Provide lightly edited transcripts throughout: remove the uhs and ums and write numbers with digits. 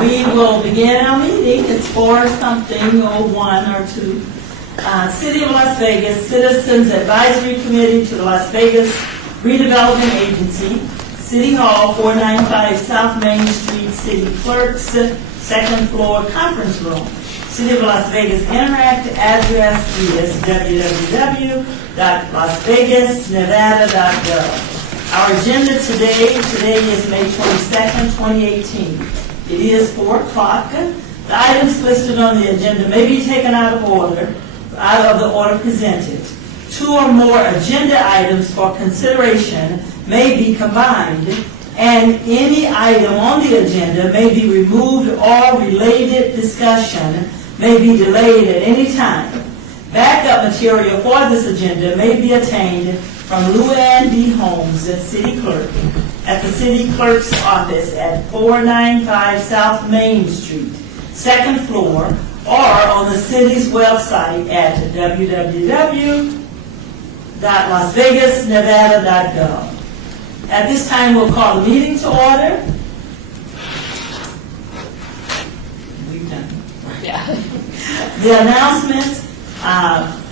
We will begin our meeting. It's 4-something or 1 or 2. City of Las Vegas Citizens Advisory Committee to the Las Vegas Redevelopment Agency, City Hall, 495 South Main Street, City Clerk's second floor conference room. City of Las Vegas Interact address is www.lasvegasnevada.gov. Our agenda today is May 22nd, 2018. It is 4 o'clock. The items listed on the agenda may be taken out of the order presented. 2 or more agenda items for consideration may be combined, and any item on the agenda may be removed or related discussion may be delayed at any time. Backup material for this agenda may be obtained from Luann D. Holmes, the City Clerk, at the City Clerk's office at 495 South Main Street, second floor, or on the city's website at www.lasvegasnevada.gov. At this time, we'll call the meeting to order. We've done. Yeah. The announcements,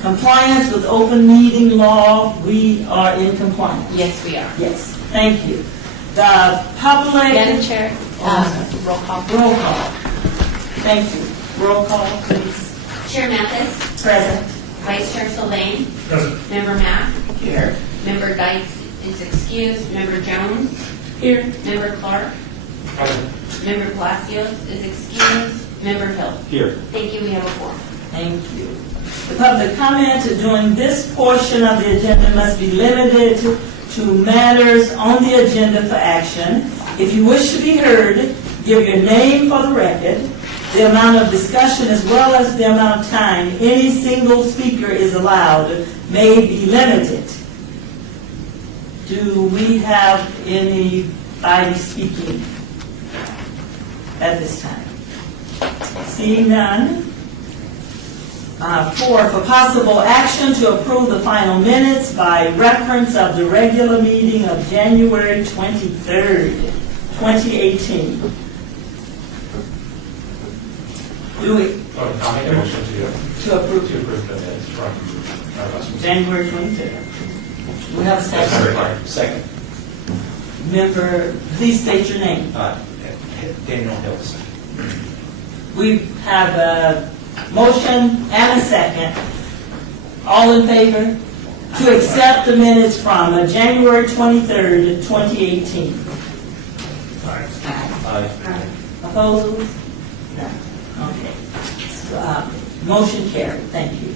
compliance with open meeting law, we are in compliance. Yes, we are. Yes, thank you. The public... Madam Chair, roll call. Roll call. Thank you. Roll call, please. Chair Mathis. Present. Vice Chair Sylvain. Present. Member Mack. Here. Member Dykes is excused. Member Jones. Here. Member Clark. Present. Member Palacios is excused. Member Hill. Here. Thank you. We have a quorum. Thank you. The public comment during this portion of the agenda must be limited to matters on the agenda for action. If you wish to be heard, give your name for the record, the amount of discussion as well as the amount of time any single speaker is allowed may be limited. Do we have anybody speaking at this time? Seeing none. 4, for possible action to approve the final minutes by reference of the regular meeting of January 23rd, 2018. Do we? I'll make a motion To approve to approve the minutes from our last meeting. January 23rd. We have a second. Second. Member, please state your name. Daniel Hills. We have a motion and a second. All in favor? To accept the minutes from January 23rd, 2018. Aye. Aye. Opposed? No. Okay. Motion carried. Thank you.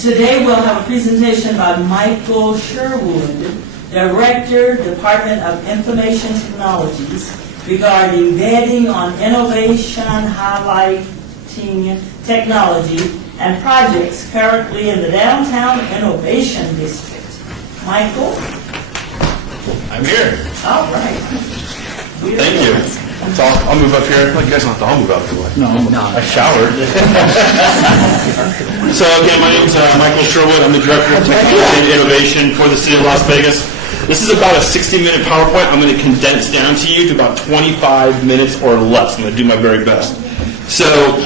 Today we'll have a presentation by Michael Sherwood, Director, Department of Information Technologies, regarding vetting on innovation, highlighting technology, and projects currently in the Downtown Innovation District. Michael? I'm here. All right. Thank you. So I'll move up here. Well, you guys don't have to all move out of the way. No. I showered. So again, my name is Michael Sherwood. I'm the Director of Technology and Innovation for the City of Las Vegas. This is about a 60-minute PowerPoint. I'm going to condense down to you to about 25 minutes or less. I'm going to do my very best. So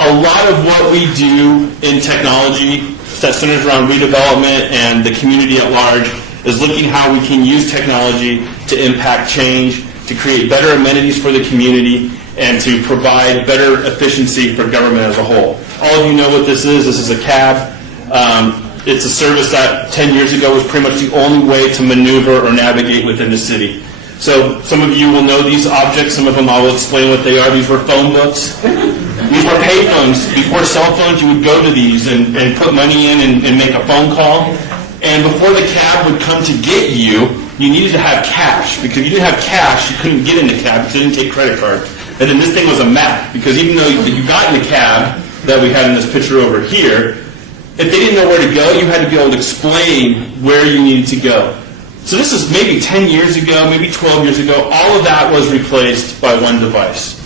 a lot of what we do in technology that centers around redevelopment and the community at large is looking how we can use technology to impact change, to create better amenities for the community, and to provide better efficiency for government as a whole. All of you know what this is. This is a cab. It's a service that 10 years ago was pretty much the only way to maneuver or navigate within the city. So some of you will know these objects. Some of them I will explain what they are. These were phone books. These were pay phones. Before cell phones, you would go to these and put money in and make a phone call. And before the cab would come to get you, you needed to have cash. Because if you didn't have cash, you couldn't get in the cab because they didn't take credit cards. And then this thing was a map. Because even though you got in the cab that we had in this picture over here, if they didn't know where to go, you had to be able to explain where you needed to go. So this is maybe 10 years ago, maybe 12 years ago. All of that was replaced by one device.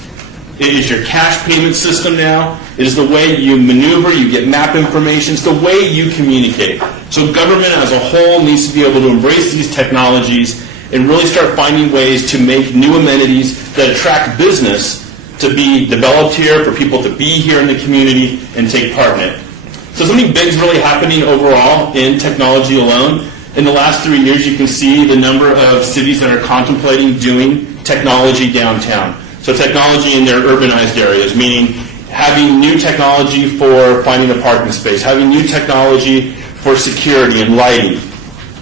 It is your cash payment system now. It is the way you maneuver, you get map information, it's the way you communicate. So government as a whole needs to be able to embrace these technologies and really start finding ways to make new amenities that attract business to be developed here, for people to be here in the community and take part in it. So something big is really happening overall in technology alone. In the last 3 years, you can see the number of cities that are contemplating doing technology downtown. So technology in their urbanized areas, meaning having new technology for finding a parking space, having new technology for security and lighting.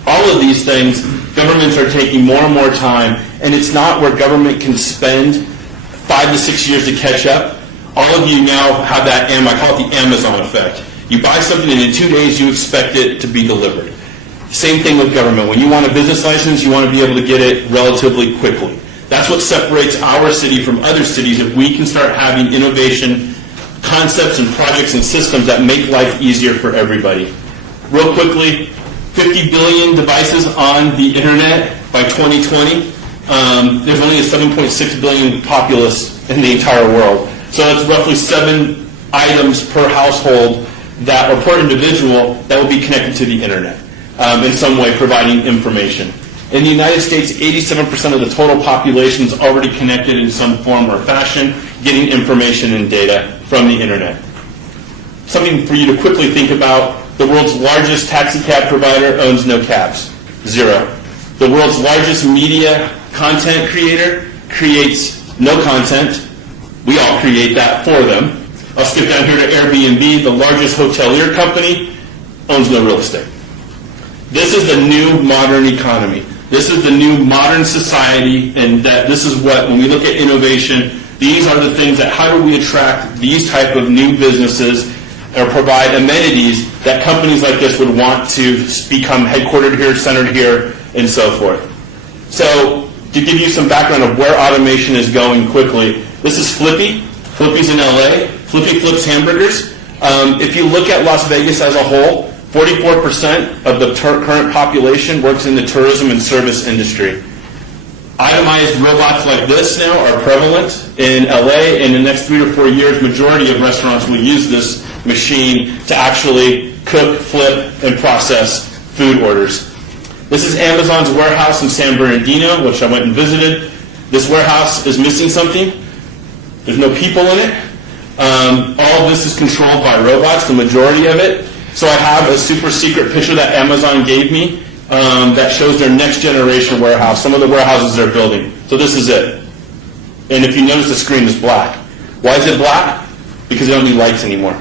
All of these things, governments are taking more and more time, and it's not where government can spend 5 to 6 years to catch up. All of you now have that, I call it the Amazon effect. You buy something and in 2 days you expect it to be delivered. Same thing with government. When you want a business license, you want to be able to get it relatively quickly. That's what separates our city from other cities. If we can start having innovation concepts and projects and systems that make life easier for everybody. Real quickly, 50 billion devices on the internet by 2020. There's only a 7.6 billion populace in the entire world. So that's roughly 7 items per household that, or per individual, that will be connected to the internet in some way, providing information. In the United States, 87% of the total population is already connected in some form or fashion, getting information and data from the internet. Something for you to quickly think about, the world's largest taxi cab provider owns no cabs, 0. The world's largest media content creator creates no content. We all create that for them. I'll skip down here to Airbnb, the largest hotelier company, owns no real estate. This is the new modern economy. This is the new modern society, and that this is what, when we look at innovation, these are the things that, how do we attract these type of new businesses or provide amenities that companies like this would want to become headquartered here, centered here, and so forth. So, to give you some background of where automation is going quickly, this is Flippy. Flippy's in LA. Flippy flips hamburgers. If you look at Las Vegas as a whole, 44% of the current population works in the tourism and service industry. Itemized robots like this now are prevalent in LA. In the next 3 or 4 years, majority of restaurants will use this machine to actually cook, flip, and process food orders. This is Amazon's warehouse in San Bernardino, which I went and visited. This warehouse is missing something. There's no people in it. All of this is controlled by robots, the majority of it. So I have a super secret picture that Amazon gave me that shows their next generation warehouse, some of the warehouses they're building. So this is it. And if you notice, the screen is black. Why is it black? Because they don't need lights anymore.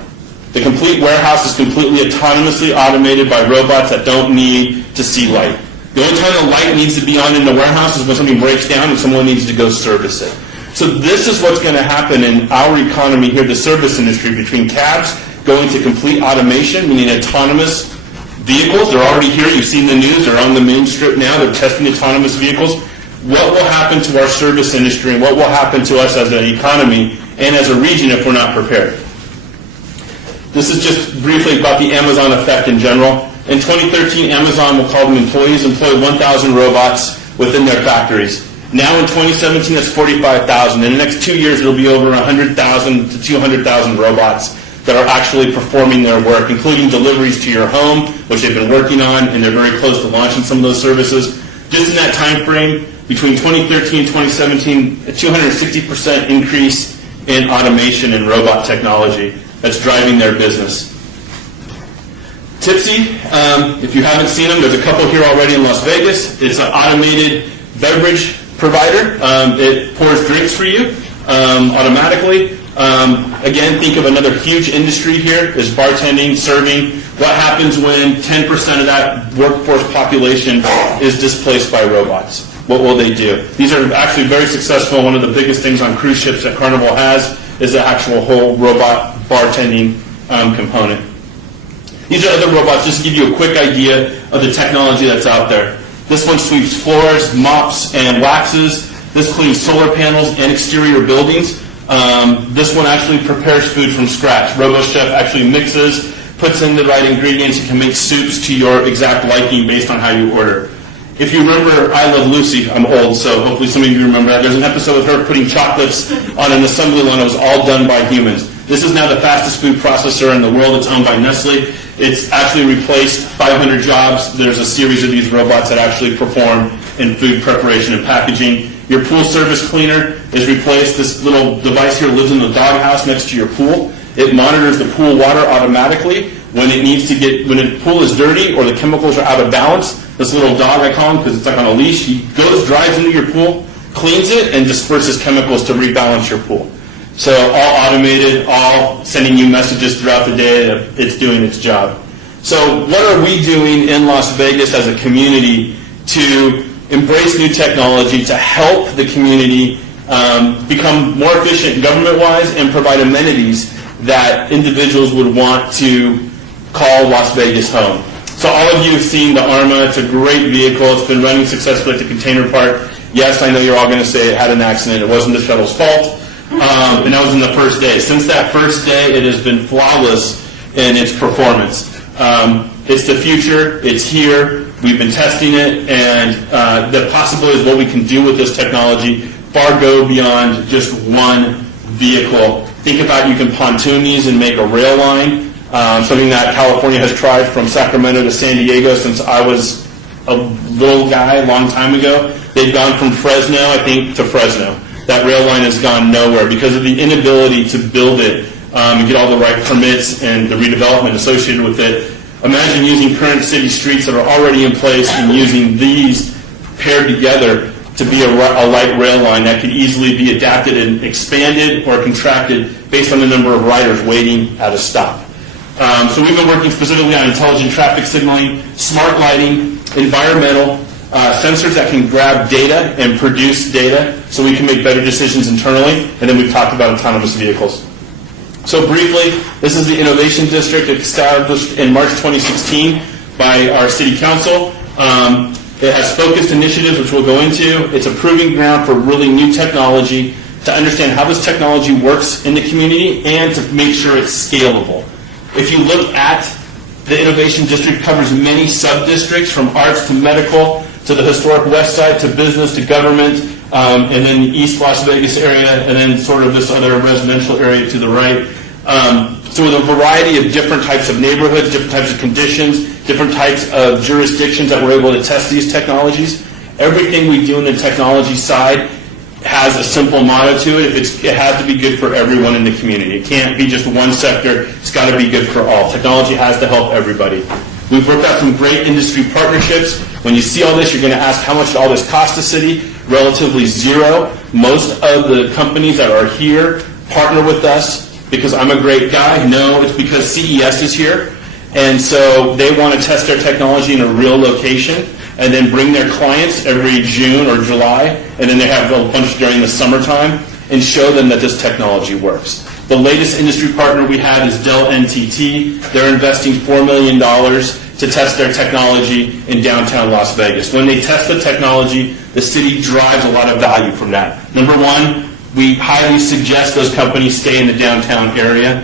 The complete warehouse is completely autonomously automated by robots that don't need to see light. The only time the light needs to be on in the warehouse is when something breaks down and someone needs to go service it. So this is what's going to happen in our economy here, the service industry, between cabs going to complete automation, meaning autonomous vehicles. They're already here. You've seen the news. They're on the main strip now. They're testing autonomous vehicles. What will happen to our service industry, and what will happen to us as an economy and as a region if we're not prepared? This is just briefly about the Amazon effect in general. In 2013, Amazon, we'll call them employees, employed 1,000 robots within their factories. Now in 2017, that's 45,000. In the next 2 years, it'll be over 100,000 to 200,000 robots that are actually performing their work, including deliveries to your home, which they've been working on, and they're very close to launching some of those services. Just in that time frame, between 2013 and 2017, a 260% increase in automation and robot technology that's driving their business. Tipsy, if you haven't seen them, there's a couple here already in Las Vegas. It's an automated beverage provider. It pours drinks for you automatically. Again, think of another huge industry here is bartending, serving. What happens when 10% of that workforce population is displaced by robots? What will they do? These are actually very successful. One of the biggest things on cruise ships that Carnival has is the actual whole robot bartending component. These are other robots, just to give you a quick idea of the technology that's out there. This one sweeps floors, mops, and waxes. This cleans solar panels and exterior buildings. This one actually prepares food from scratch. RoboChef actually mixes, puts in the right ingredients, and can make soups to your exact liking based on how you order. If you remember I Love Lucy, I'm old, so hopefully some of you remember that. There's an episode with her putting chocolates on an assembly line that was all done by humans. This is now the fastest food processor in the world. It's owned by Nestle. It's actually replaced 500 jobs. There's a series of these robots that actually perform in food preparation and packaging. Your pool service cleaner is replaced. This little device here lives in the doghouse next to your pool. It monitors the pool water automatically. When the pool is dirty or the chemicals are out of balance, this little dog, I call him because it's like on a leash, he drives into your pool, cleans it, and disperses chemicals to rebalance your pool. So all automated, all sending you messages throughout the day that it's doing its job. So what are we doing in Las Vegas as a community to embrace new technology, to help the community become more efficient government-wise and provide amenities that individuals would want to call Las Vegas home? So all of you have seen the ARMA. It's a great vehicle. It's been running successfully at the container park. Yes, I know you're all going to say it had an accident. It wasn't the shuttle's fault. And that was in the first day. Since that first day, it has been flawless in its performance. It's the future. It's here. We've been testing it. And the possibilities of what we can do with this technology far go beyond just one vehicle. Think about you can pontoon these and make a rail line. Something that California has tried from Sacramento to San Diego since I was a little guy a long time ago. They've gone from Fresno, I think, to Fresno. That rail line has gone nowhere because of the inability to build it and get all the right permits and the redevelopment associated with it. Imagine using current city streets that are already in place and using these paired together to be a light rail line that could easily be adapted and expanded or contracted based on the number of riders waiting at a stop. So we've been working specifically on intelligent traffic signaling, smart lighting, environmental, sensors that can grab data and produce data so we can make better decisions internally, and then we've talked about autonomous vehicles. So briefly, this is the Innovation District established in March 2016 by our City Council. It has focused initiatives, which we'll go into. It's a proving ground for really new technology to understand how this technology works in the community and to make sure it's scalable. If you look at the Innovation District, covers many sub-districts from arts to medical to the historic west side to business to government, and then the East Las Vegas area, and then sort of this other residential area to the right. So with a variety of different types of neighborhoods, different types of conditions, different types of jurisdictions that we're able to test these technologies. Everything we do in the technology side has a simple motto to it. It has to be good for everyone in the community. It can't be just one sector. It's got to be good for all. Technology has to help everybody. We've worked out some great industry partnerships. When you see all this, you're going to ask how much all this cost the city. Relatively zero. Most of the companies that are here partner with us because I'm a great guy. No, it's because CES is here. And so they want to test their technology in a real location and then bring their clients every June or July, and then they have a bunch during the summertime, and show them that this technology works. The latest industry partner we had is Dell NTT. They're investing $4 million to test their technology in downtown Las Vegas. When they test the technology, the city drives a lot of value from that. Number one, we highly suggest those companies stay in the downtown area,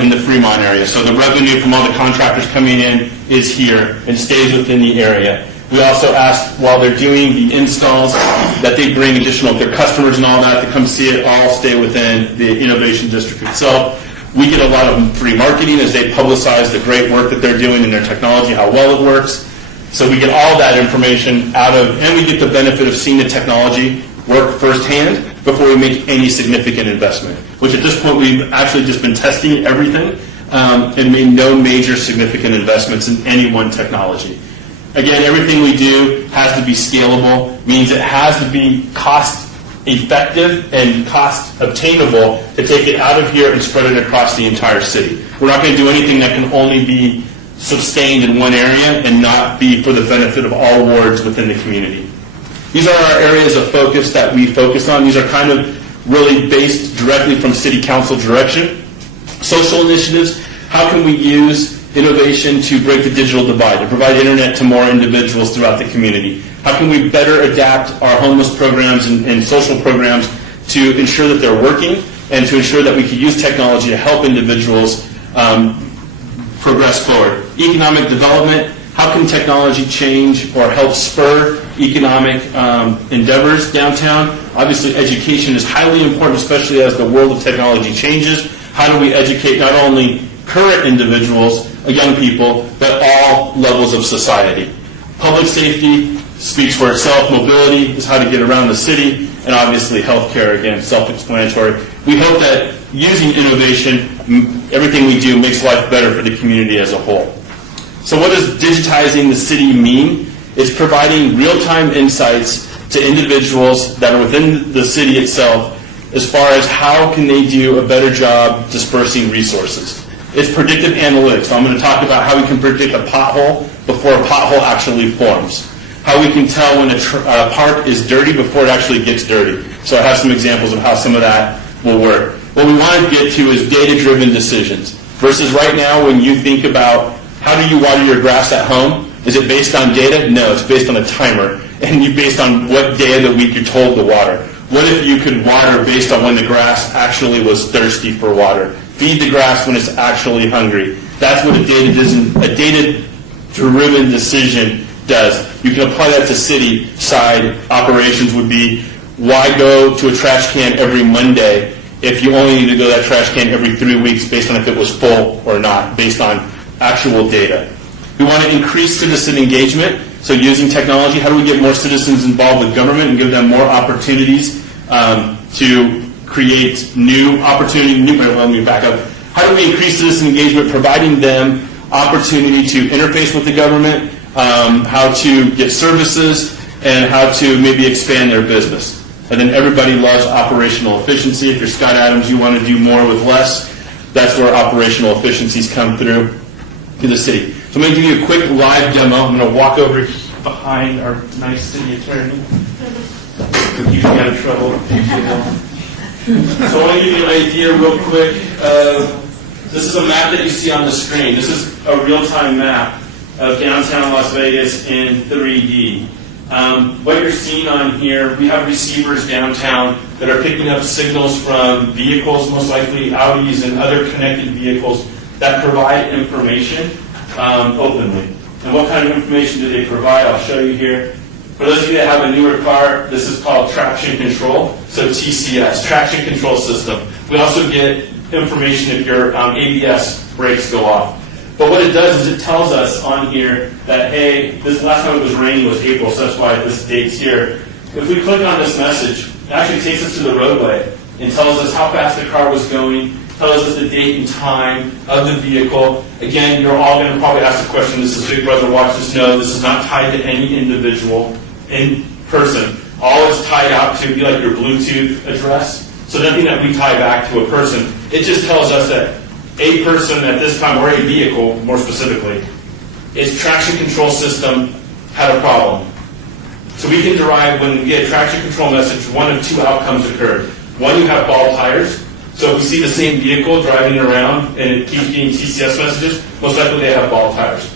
in the Fremont area. So the revenue from all the contractors coming in is here and stays within the area. We also ask, while they're doing the installs, that they bring additional, their customers and all that, to come see it, all stay within the Innovation District itself. We get a lot of free marketing as they publicize the great work that they're doing in their technology, how well it works. So we get all that information out of, and we get the benefit of seeing the technology work firsthand before we make any significant investment, which at this point we've actually just been testing everything and made no major significant investments in any one technology. Again, everything we do has to be scalable, means it has to be cost effective and cost obtainable to take it out of here and spread it across the entire city. We're not going to do anything that can only be sustained in one area and not be for the benefit of all wards within the community. These are our areas of focus that we focus on. These are kind of really based directly from City Council direction. Social initiatives, how can we use innovation to break the digital divide, to provide internet to more individuals throughout the community? How can we better adapt our homeless programs and social programs to ensure that they're working and to ensure that we can use technology to help individuals progress forward? Economic development, how can technology change or help spur economic endeavors downtown? Obviously, education is highly important, especially as the world of technology changes. How do we educate not only current individuals, young people, but all levels of society? Public safety speaks for itself. Mobility is how to get around the city, and obviously healthcare, again, self-explanatory. We hope that using innovation, everything we do makes life better for the community as a whole. So what does digitizing the city mean? It's providing real-time insights to individuals that are within the city itself as far as how can they do a better job dispersing resources. It's predictive analytics. So I'm going to talk about how we can predict a pothole before a pothole actually forms. How we can tell when a park is dirty before it actually gets dirty. So I have some examples of how some of that will work. What we want to get to is data-driven decisions. Versus right now when you think about how do you water your grass at home, is it based on data? No, it's based on a timer. And you based on what day of the week you're told to water. What if you could water based on when the grass actually was thirsty for water? Feed the grass when it's actually hungry. That's what a data-driven decision does. You can apply that to city-side operations would be, why go to a trash can every Monday if you only need to go to that trash can every 3 weeks based on if it was full or not, based on actual data. We want to increase citizen engagement. So using technology, how do we get more citizens involved with government and give them more opportunities to create new opportunity? Let me back up. How do we increase citizen engagement, providing them opportunity to interface with the government, how to get services, and how to maybe expand their business? And then everybody loves operational efficiency. If you're Scott Adams, you want to do more with less. That's where operational efficiencies come through to the city. So I'm going to give you a quick live demo. I'm going to walk over behind our nice city attorney. Keep me out of trouble. So I want to give you an idea real quick. This is a map that you see on the screen. This is a real-time map of downtown Las Vegas in 3D. What you're seeing on here, we have receivers downtown that are picking up signals from vehicles, most likely Audis and other connected vehicles that provide information openly. And what kind of information do they provide? I'll show you here. For those of you that have a newer car, this is called traction control, so TCS, traction control system. We also get information if your ABS brakes go off. But what it does is it tells us on here that, hey, this last time it was raining was April, so that's why this date's here. If we click on this message, it actually takes us to the roadway and tells us how fast the car was going, tells us the date and time of the vehicle. Again, you're all going to probably ask the question, this is Big Brother Watch This. No, this is not tied to any individual in person. All it's tied out to be like your Bluetooth address. So nothing that we tie back to a person. It just tells us that a person at this time, or a vehicle more specifically, its traction control system had a problem. So we can derive, when we get a traction control message, one of two outcomes occurred. One, you have bald tires. So if we see the same vehicle driving around and it keeps getting TCS messages, most likely they have bald tires.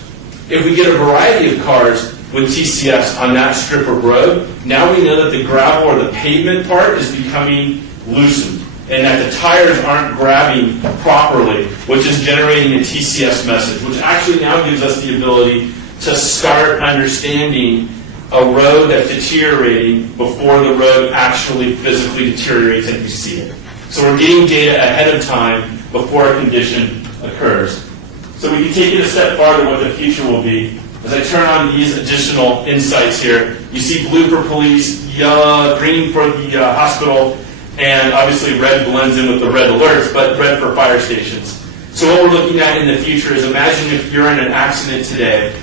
If we get a variety of cars with TCS on that strip of road, now we know that the gravel or the pavement part is becoming loosened and that the tires aren't grabbing properly, which is generating a TCS message, which actually now gives us the ability to start understanding a road that's deteriorating before the road actually physically deteriorates and you see it. So we're getting data ahead of time before a condition occurs. So we can take it a step farther what the future will be. As I turn on these additional insights here, you see blue for police, yellow, green for the hospital, and obviously red blends in with the red alerts, but red for fire stations. So what we're looking at in the future is, imagine if you're in an accident today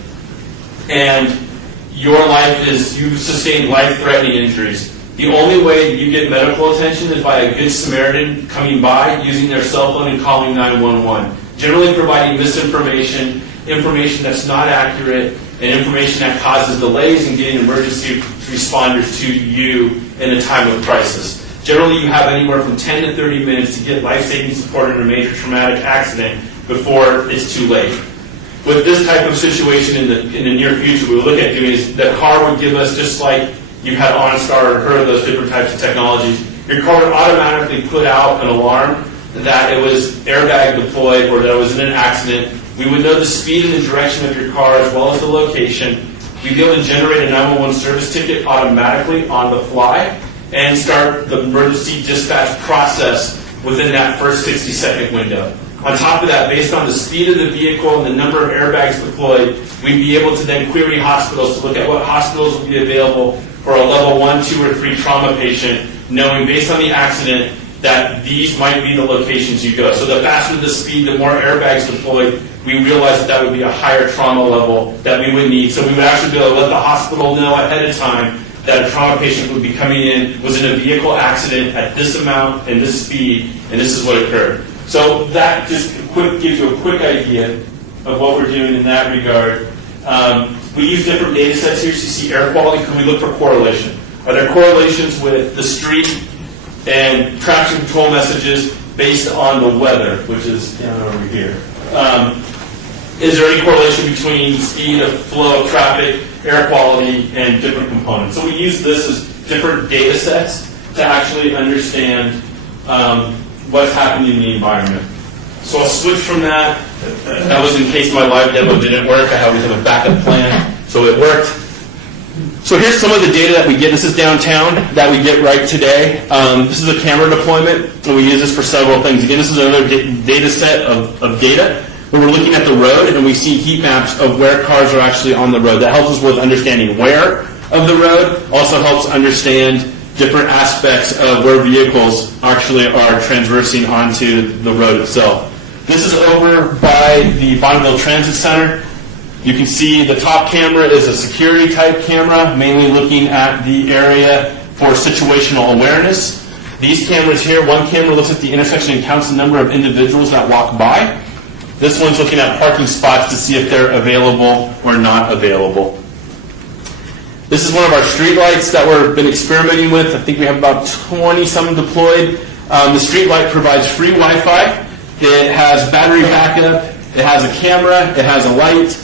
and your life is, you sustain life-threatening injuries. The only way you get medical attention is by a good Samaritan coming by, using their cell phone and calling 911. Generally providing misinformation, information that's not accurate, and information that causes delays in getting emergency responders to you in a time of crisis. Generally, you have anywhere from 10 to 30 minutes to get life-saving support in a major traumatic accident before it's too late. With this type of situation in the near future, we will look at doing is the car would give us, just like you've had OnStar or heard of those different types of technologies, your car would automatically put out an alarm that it was airbag deployed or that it was in an accident. We would know the speed and the direction of your car as well as the location. We'd be able to generate a 911 service ticket automatically on the fly and start the emergency dispatch process within that first 60-second window. On top of that, based on the speed of the vehicle and the number of airbags deployed, we'd be able to then query hospitals to look at what hospitals would be available for a level 1, 2, or 3 trauma patient, knowing based on the accident that these might be the locations you go. So the faster the speed, the more airbags deployed, we realized that would be a higher trauma level that we would need. So we would actually be able to let the hospital know ahead of time that a trauma patient would be coming in, was in a vehicle accident at this amount and this speed, and this is what occurred. So that just gives you a quick idea of what we're doing in that regard. We use different data sets here. So you see air quality. Can we look for correlation? Are there correlations with the street and traction control messages based on the weather, which is down over here? Is there any correlation between speed of flow of traffic, air quality, and different components? So we use this as different data sets to actually understand what's happening in the environment. So I'll switch from that. That was in case my live demo didn't work. I always have a backup plan, so it worked. So here's some of the data that we get. This is downtown that we get right today. This is a camera deployment, and we use this for several things. Again, this is another data set of data where we're looking at the road, and we see heat maps of where cars are actually on the road. That helps us with understanding where of the road, also helps understand different aspects of where vehicles actually are transversing onto the road itself. This is over by the Bonneville Transit Center. You can see the top camera is a security type camera, mainly looking at the area for situational awareness. These cameras here, one camera looks at the intersection and counts the number of individuals that walk by. This one's looking at parking spots to see if they're available or not available. This is one of our street lights that we've been experimenting with. I think we have about 20-some deployed. The street light provides free Wi-Fi. It has battery backup. It has a camera. It has a light.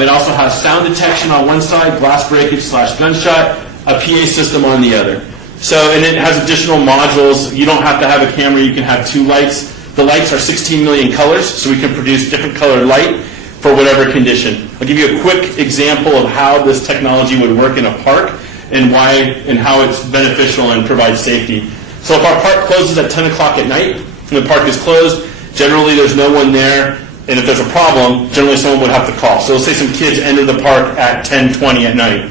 It also has sound detection on one side, glass breakage / gunshot, a PA system on the other. So, and it has additional modules. You don't have to have a camera. You can have 2 lights. The lights are 16 million colors, so we can produce different colored light for whatever condition. I'll give you a quick example of how this technology would work in a park and why and how it's beneficial and provides safety. So if our park closes at 10 o'clock at night and the park is closed, generally there's no one there, and if there's a problem, generally someone would have to call. So let's say some kids enter the park at 10:20 at night.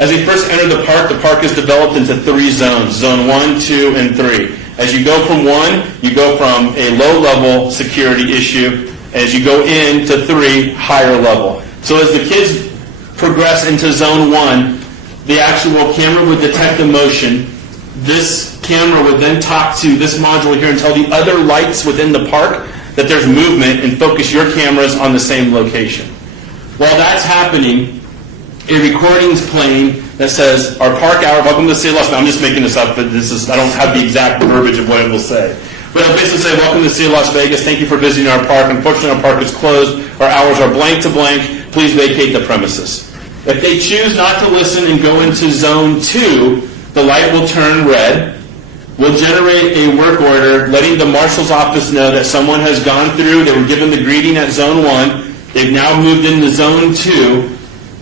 As they first enter the park is developed into 3 zones, zone 1, 2, and 3. As you go from 1, you go from a low-level security issue. As you go into 3, higher level. So as the kids progress into zone 1, the actual camera would detect the motion. This camera would then talk to this module here and tell the other lights within the park that there's movement and focus your cameras on the same location. While that's happening, a recording's playing that says, our park hour, welcome to the city of Las Vegas. I'm just making this up, but I don't have the exact verbiage of what it will say. But it'll basically say, welcome to the city of Las Vegas. Thank you for visiting our park. Unfortunately, our park is closed. Our hours are blank to blank. Please vacate the premises. If they choose not to listen and go into zone 2, the light will turn red. We'll generate a work order letting the marshal's office know that someone has gone through. They were given the greeting at zone 1. They've now moved into zone 2.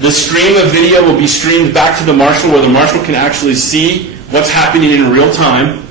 The stream of video will be streamed back to the marshal where the marshal can actually see what's happening in real time.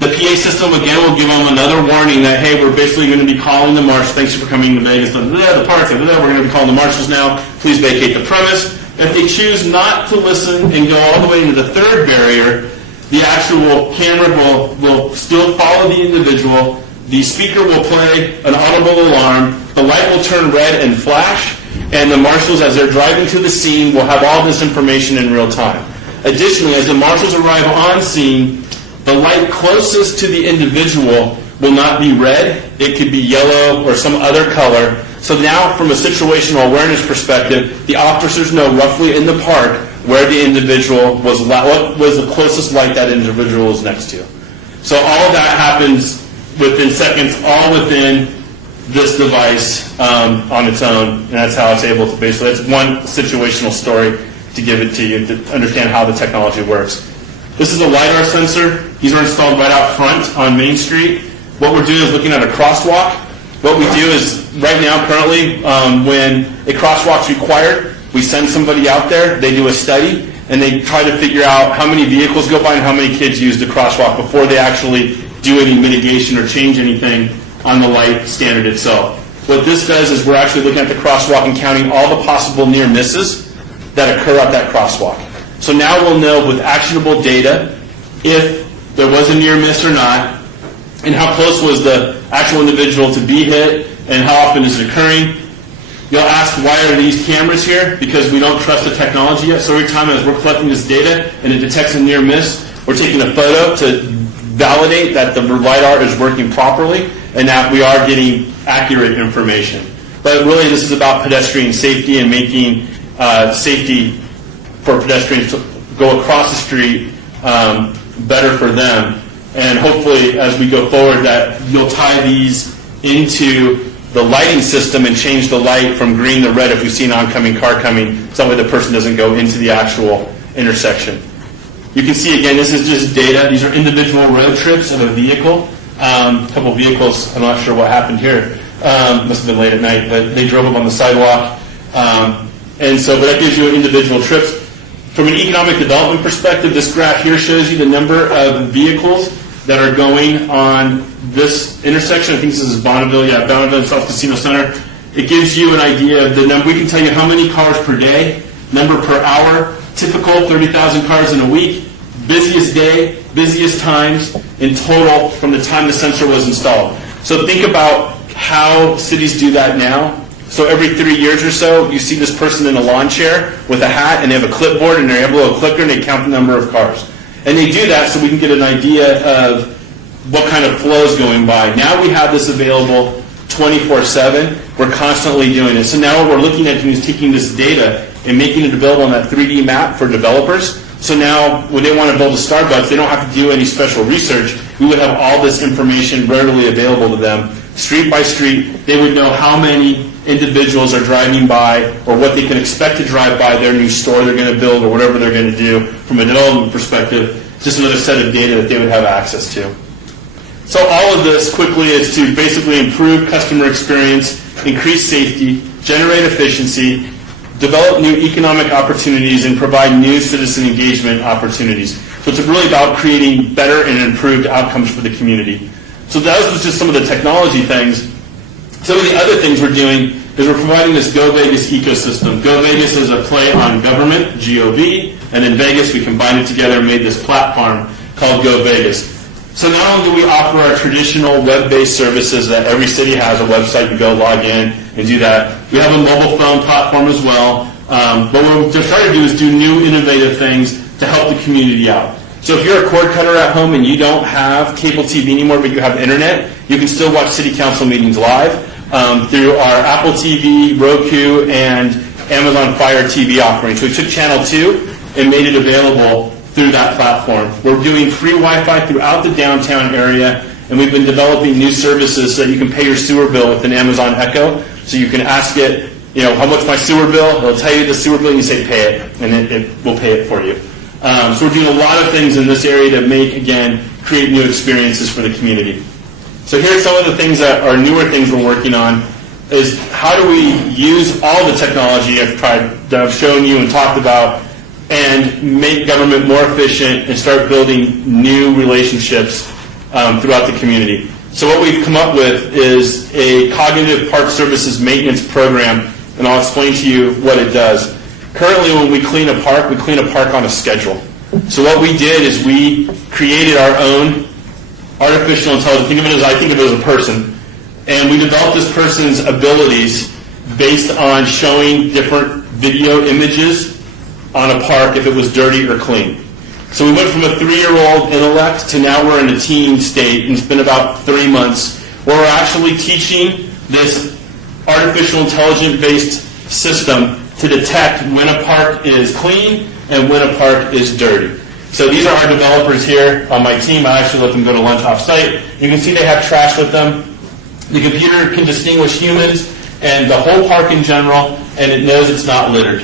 The PA system, again, will give them another warning that, hey, we're basically going to be calling the marshal. Thanks for coming to Vegas. The park, we're going to be calling the marshals now. Please vacate the premise. If they choose not to listen and go all the way into the 3rd barrier, the actual camera will still follow the individual. The speaker will play an audible alarm. The light will turn red and flash. And the marshals, as they're driving to the scene, will have all this information in real time. Additionally, as the marshals arrive on scene, the light closest to the individual will not be red. It could be yellow or some other color. So now, from a situational awareness perspective, the officers know roughly in the park where the individual was, what was the closest light that individual was next to. So all of that happens within seconds, all within this device on its own, and that's how it's able to basically, that's one situational story to give it to you to understand how the technology works. This is a LiDAR sensor. These are installed right out front on Main Street. What we're doing is looking at a crosswalk. What we do is, right now, currently, when a crosswalk's required, we send somebody out there, they do a study, and they try to figure out how many vehicles go by and how many kids use the crosswalk before they actually do any mitigation or change anything on the light standard itself. What this does is we're actually looking at the crosswalk and counting all the possible near misses that occur at that crosswalk. So now we'll know with actionable data if there was a near miss or not, and how close was the actual individual to be hit, and how often is it occurring. You'll ask, why are these cameras here? Because we don't trust the technology yet. So every time as we're collecting this data and it detects a near miss, we're taking a photo to validate that the LiDAR is working properly and that we are getting accurate information. But really this is about pedestrian safety and making safety for pedestrians to go across the street better for them. And hopefully as we go forward that you'll tie these into the lighting system and change the light from green to red if we see an oncoming car coming, so that way the person doesn't go into the actual intersection. You can see again, this is just data. These are individual road trips of a vehicle. A couple vehicles, I'm not sure what happened here. Must have been late at night, but they drove up on the sidewalk. But that gives you individual trips. From an economic development perspective, this graph here shows you the number of vehicles that are going on this intersection. I think this is Bonneville, Bonneville South Casino Center. It gives you an idea of the number. We can tell you how many cars per day, number per hour, typical 30,000 cars in a week, busiest day, busiest times in total from the time the sensor was installed. So think about how cities do that now. So every 3 years or so, you see this person in a lawn chair with a hat, and they have a clipboard, and they have a little clicker, and they count the number of cars. And they do that so we can get an idea of what kind of flow is going by. Now we have this available 24/7. We're constantly doing it. So now what we're looking at doing is taking this data and making it available on that 3D map for developers. So now when they want to build a Starbucks, they don't have to do any special research. We would have all this information readily available to them. Street by street, they would know how many individuals are driving by or what they can expect to drive by their new store they're going to build or whatever they're going to do from a development perspective. Just another set of data that they would have access to. So all of this quickly is to basically improve customer experience, increase safety, generate efficiency, develop new economic opportunities, and provide new citizen engagement opportunities. So it's really about creating better and improved outcomes for the community. So that was just some of the technology things. Some of the other things we're doing is we're providing this Go Vegas ecosystem. Go Vegas is a play on government, G-O-V, and in Vegas we combined it together and made this platform called Go Vegas. So not only do we offer our traditional web-based services that every city has a website, you go log in and do that. We have a mobile phone platform as well. But what we're trying to do is do new innovative things to help the community out. So if you're a cord cutter at home and you don't have cable TV anymore but you have internet, you can still watch city council meetings live through our Apple TV, Roku, and Amazon Fire TV offerings. So we took Channel 2 and made it available through that platform. We're doing free Wi-Fi throughout the downtown area, and we've been developing new services so that you can pay your sewer bill with an Amazon Echo. So you can ask it, how much my sewer bill? It'll tell you the sewer bill, and you say pay it, and it will pay it for you. So we're doing a lot of things in this area to make, again, create new experiences for the community. So here's some of the things that are newer things we're working on, is how do we use all the technology that I've shown you and talked about and make government more efficient and start building new relationships throughout the community. So what we've come up with is a cognitive park services maintenance program, and I'll explain to you what it does. Currently, when we clean a park on a schedule. So what we did is we created our own artificial intelligence. I think of it as a person. And we developed this person's abilities based on showing different video images on a park if it was dirty or clean. So we went from a 3-year-old intellect to now we're in a teen state, and it's been about 3 months, where we're actually teaching this artificial intelligence-based system to detect when a park is clean and when a park is dirty. So these are our developers here on my team. I actually let them go to lunch off-site. You can see they have trash with them. The computer can distinguish humans and the whole park in general, and it knows it's not littered.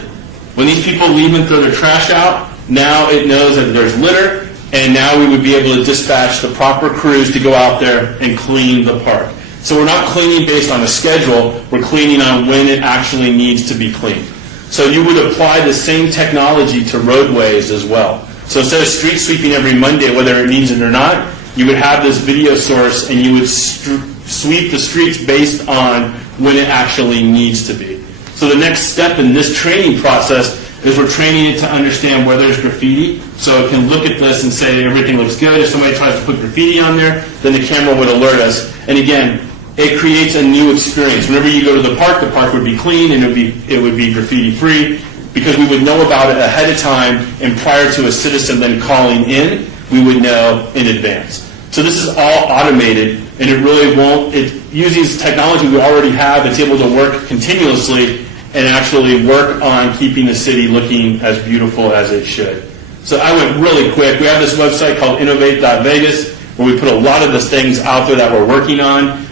When these people leave and throw their trash out, now it knows that there's litter, and now we would be able to dispatch the proper crews to go out there and clean the park. So we're not cleaning based on a schedule, we're cleaning on when it actually needs to be cleaned. So you would apply the same technology to roadways as well. So instead of street sweeping every Monday, whether it needs it or not, you would have this video source and you would sweep the streets based on when it actually needs to be. So the next step in this training process is we're training it to understand where there's graffiti, so it can look at this and say everything looks good. If somebody tries to put graffiti on there, then the camera would alert us. And again, it creates a new experience. Whenever you go to the park would be clean and it would be graffiti free, because we would know about it ahead of time, and prior to a citizen then calling in, we would know in advance. So this is all automated, and it really won't, it uses technology we already have. It's able to work continuously and actually work on keeping the city looking as beautiful as it should. So I went really quick. We have this website called innovate.vegas where we put a lot of the things out there that we're working on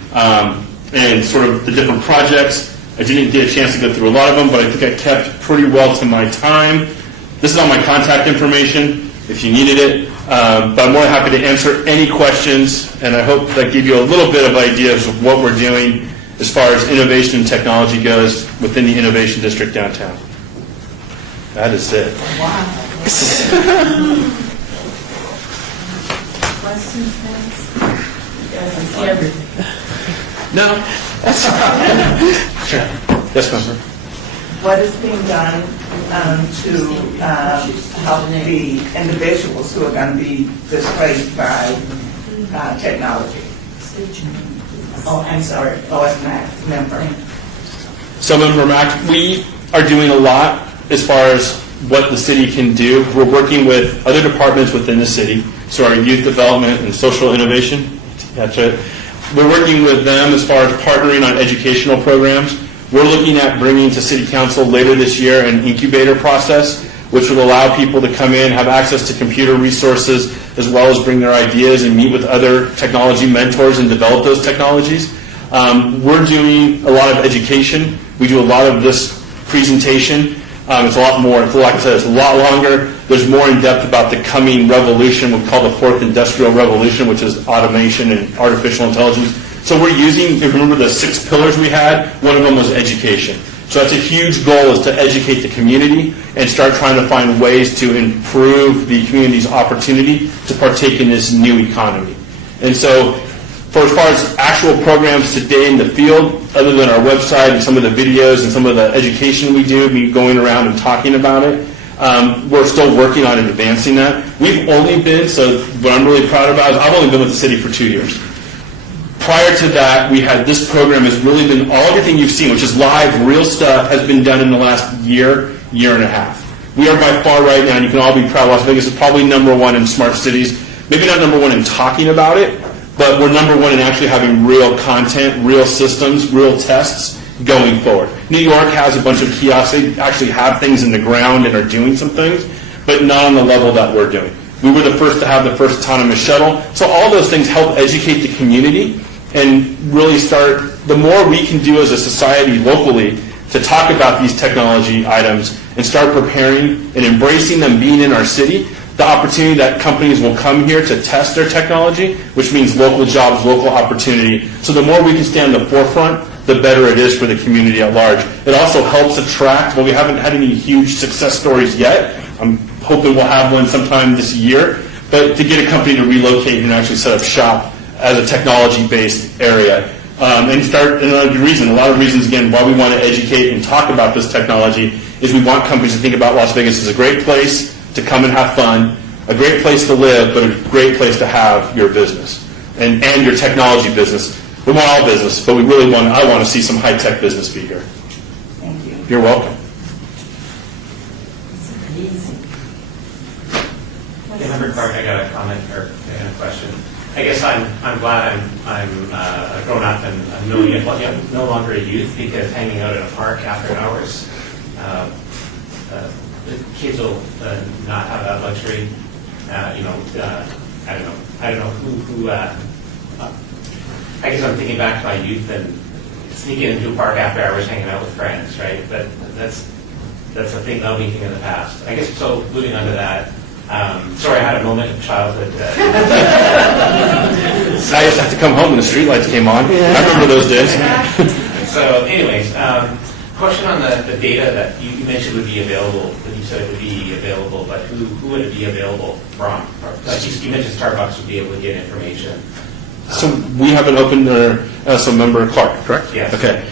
and sort of the different projects. I didn't get a chance to go through a lot of them, but I think I kept pretty well to my time. This is all my contact information if you needed it. But I'm more than happy to answer any questions, and I hope that gave you a little bit of ideas of what we're doing as far as innovation and technology goes within the Innovation District downtown. That is it. Wow. Questions, guys? You guys can see everything. No. Sure. Yes, member. What is being done to help the individuals who are going to be displaced by technology? Oh, I'm sorry, OSMAC member. So, Member Mack, we are doing a lot as far as what the city can do. We're working with other departments within the city, so our youth development and social innovation. That's it. We're working with them as far as partnering on educational programs. We're looking at bringing to City Council later this year an incubator process, which will allow people to come in, have access to computer resources, as well as bring their ideas and meet with other technology mentors and develop those technologies. We're doing a lot of education. We do a lot of this presentation. It's a lot more, like I said, it's a lot longer. There's more in depth about the coming revolution, we call the fourth industrial revolution, which is automation and artificial intelligence. So we're using, if you remember the 6 pillars we had, one of them was education. So that's a huge goal, is to educate the community and start trying to find ways to improve the community's opportunity to partake in this new economy. And so for as far as actual programs today in the field, other than our website and some of the videos and some of the education we do, me going around and talking about it, we're still working on advancing that. We've only been, so what I'm really proud about is I've only been with the city for 2 years. Prior to that, we had this program has really been, everything you've seen, which is live, real stuff, has been done in the last year and a half. We are by far right now, and you can all be proud, Las Vegas is probably #1 in smart cities. Maybe not #1 in talking about it, but we're #1 in actually having real content, real systems, real tests going forward. New York has a bunch of kiosks. They actually have things in the ground and are doing some things, but not on the level that we're doing. We were the first to have the first autonomous shuttle. So all those things help educate the community and really start, the more we can do as a society locally to talk about these technology items and start preparing and embracing them being in our city, the opportunity that companies will come here to test their technology, which means local jobs, local opportunity. So the more we can stay on the forefront, the better it is for the community at large. It also helps attract, well, we haven't had any huge success stories yet. I'm hoping we'll have one sometime this year, but to get a company to relocate and actually set up shop as a technology-based area. And start, another reason, a lot of reasons, again, why we want to educate and talk about this technology is we want companies to think about Las Vegas as a great place to come and have fun, a great place to live, but a great place to have your business and your technology business. We want all business, but I want to see some high-tech business be here. Thank you. You're welcome. Yeah, Member Clark, I got a comment or a question. I guess I'm glad I'm grown up and I'm no longer a youth, because hanging out at a park after hours, the kids will not have that luxury. I don't know who. I guess I'm thinking back to my youth and sneaking into a park after hours, hanging out with friends, right? But that's a thing that'll be a thing in the past. I guess so. Moving on to that. Sorry, I had a moment of childhood. I used to have to come home when the streetlights came on. I remember those days. So, anyways, Question on the data that you mentioned would be available, when you said it would be available, but who would it be available from? Like you mentioned Starbucks would be able to get information. So we have an open, so member Clark, correct? Yes. Okay.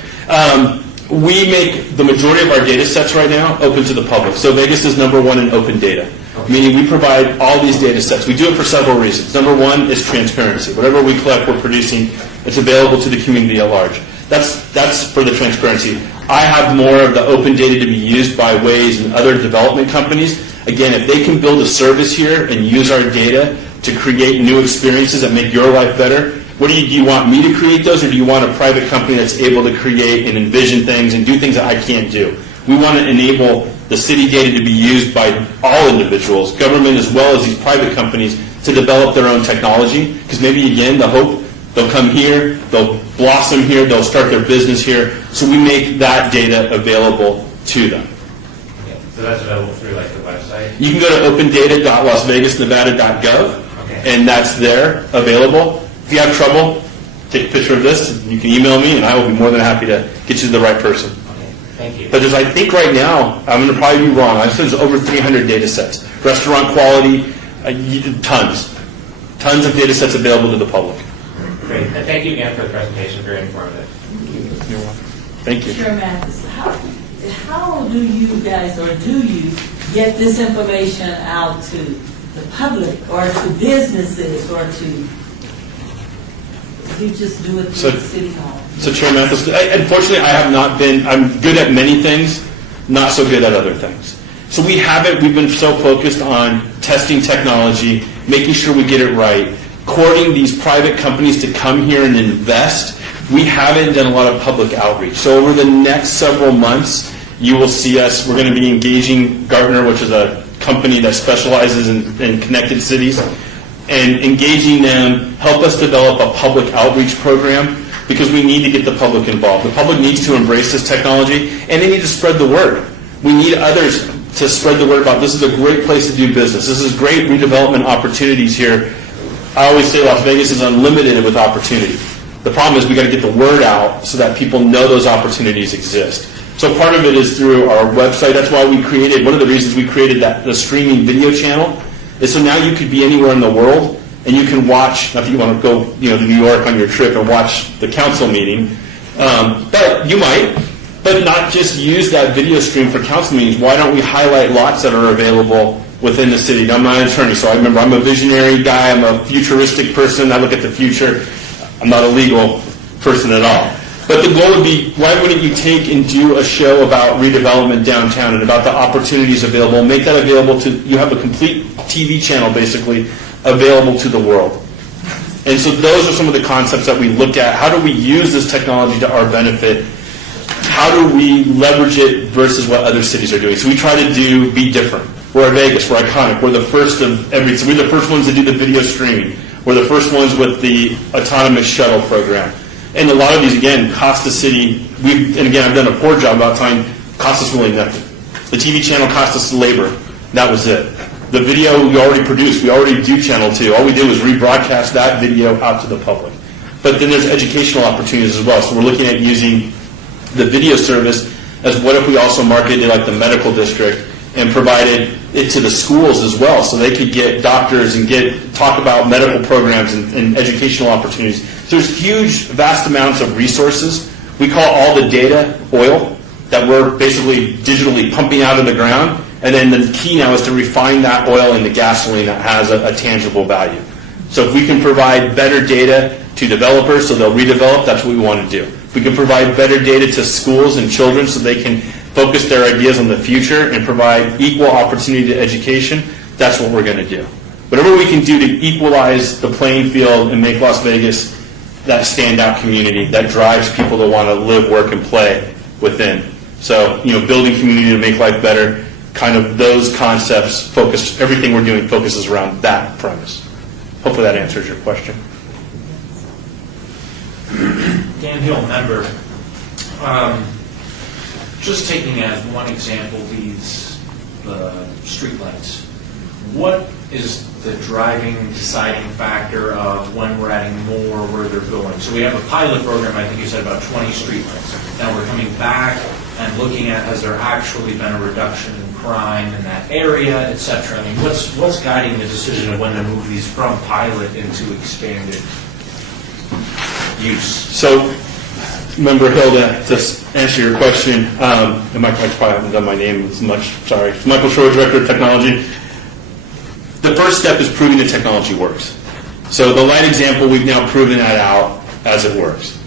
We make the majority of our data sets right now open to the public. So Vegas is number one in open data, meaning we provide all these data sets. We do it for several reasons. Number one is transparency. Whatever we collect, we're producing, it's available to the community at large. That's for the transparency. I have more of the open data to be used by Waze and other development companies. Again, if they can build a service here and use our data to create new experiences that make your life better, do you want me to create those, or do you want a private company that's able to create and envision things and do things that I can't do? We want to enable the city data to be used by all individuals, government as well as these private companies, to develop their own technology, because maybe, again, the hope, they'll come here, they'll blossom here, they'll start their business here, so we make that data available to them. Okay. So that's available through like the website? You can go to opendata.lasvegasnevada.gov, Okay. and that's there, available. If you have trouble, take a picture of this, you can email me, and I will be more than happy to get you to the right person. Okay. Thank you. But there's, I think right now, I'm going to probably be wrong, I think there's over 300 data sets. Restaurant quality, tons. Tons of data sets available to the public. Great. And thank you again for the presentation. Very informative. You're welcome. Thank you. Chair Mathis, how do you guys, or do you get this information out to the public, or to businesses, or to, you just do it through the city hall? So Chair Mathis, unfortunately I have not been, I'm good at many things, not so good at other things. So we've been so focused on testing technology, making sure we get it right, courting these private companies to come here and invest. We haven't done a lot of public outreach. So over the next several months, you will see us, we're going to be engaging Gartner, which is a company that specializes in connected cities, and engaging them, help us develop a public outreach program, because we need to get the public involved. The public needs to embrace this technology, and they need to spread the word. We need others to spread the word about this is a great place to do business. This is great redevelopment opportunities here. I always say Las Vegas is unlimited with opportunity. The problem is we got to get the word out so that people know those opportunities exist. So part of it is through our website. That's why we created, one of the reasons we created the streaming video channel is so now you could be anywhere in the world and you can watch, not that you want to go to New York on your trip and watch the council meeting, but you might, but not just use that video stream for council meetings. Why don't we highlight lots that are available within the city? Now, I'm not an attorney, so I remember I'm a visionary guy, I'm a futuristic person, I look at the future. I'm not a legal person at all. But the goal would be, why wouldn't you take and do a show about redevelopment downtown and about the opportunities available, make that available to, you have a complete TV channel basically available to the world. And so those are some of the concepts that we look at. How do we use this technology to our benefit? How do we leverage it versus what other cities are doing? So we try to be different. We're Vegas, we're iconic, we're the first of every, so we're the first ones to do the video streaming. We're the first ones with the autonomous shuttle program. And a lot of these, again, cost the city, and again, I've done a poor job about time, cost us really nothing. The TV channel cost us labor. That was it. The video we already produced, we already do Channel 2. All we did was rebroadcast that video out to the public. But then there's educational opportunities as well. So we're looking at using the video service as what if we also marketed like the medical district and provided it to the schools as well, so they could get doctors and talk about medical programs and educational opportunities. So there's huge, vast amounts of resources. We call all the data oil that we're basically digitally pumping out of the ground, and then the key now is to refine that oil into gasoline that has a tangible value. So if we can provide better data to developers so they'll redevelop, that's what we want to do. If we can provide better data to schools and children so they can focus their ideas on the future and provide equal opportunity to education, that's what we're going to do. Whatever we can do to equalize the playing field and make Las Vegas that standout community that drives people to want to live, work, and play within. So, building community to make life better, kind of those concepts focus, everything we're doing focuses around that premise. Hopefully that answers your question. Dan Hill, member. Just taking as one example the streetlights. What is the driving, deciding factor of when we're adding more, where they're going? So we have a pilot program, I think you said about 20 streetlights. Now we're coming back and looking at, has there actually been a reduction in crime in that area, et cetera? I mean, what's guiding the decision of when to move these from pilot into expanded use? So, Member Hilda, to answer your question, and Mike, I probably haven't done my name as much, sorry. Michael Shore, Director of Technology. The first step is proving the technology works. So the light example, we've now proven that out as it works.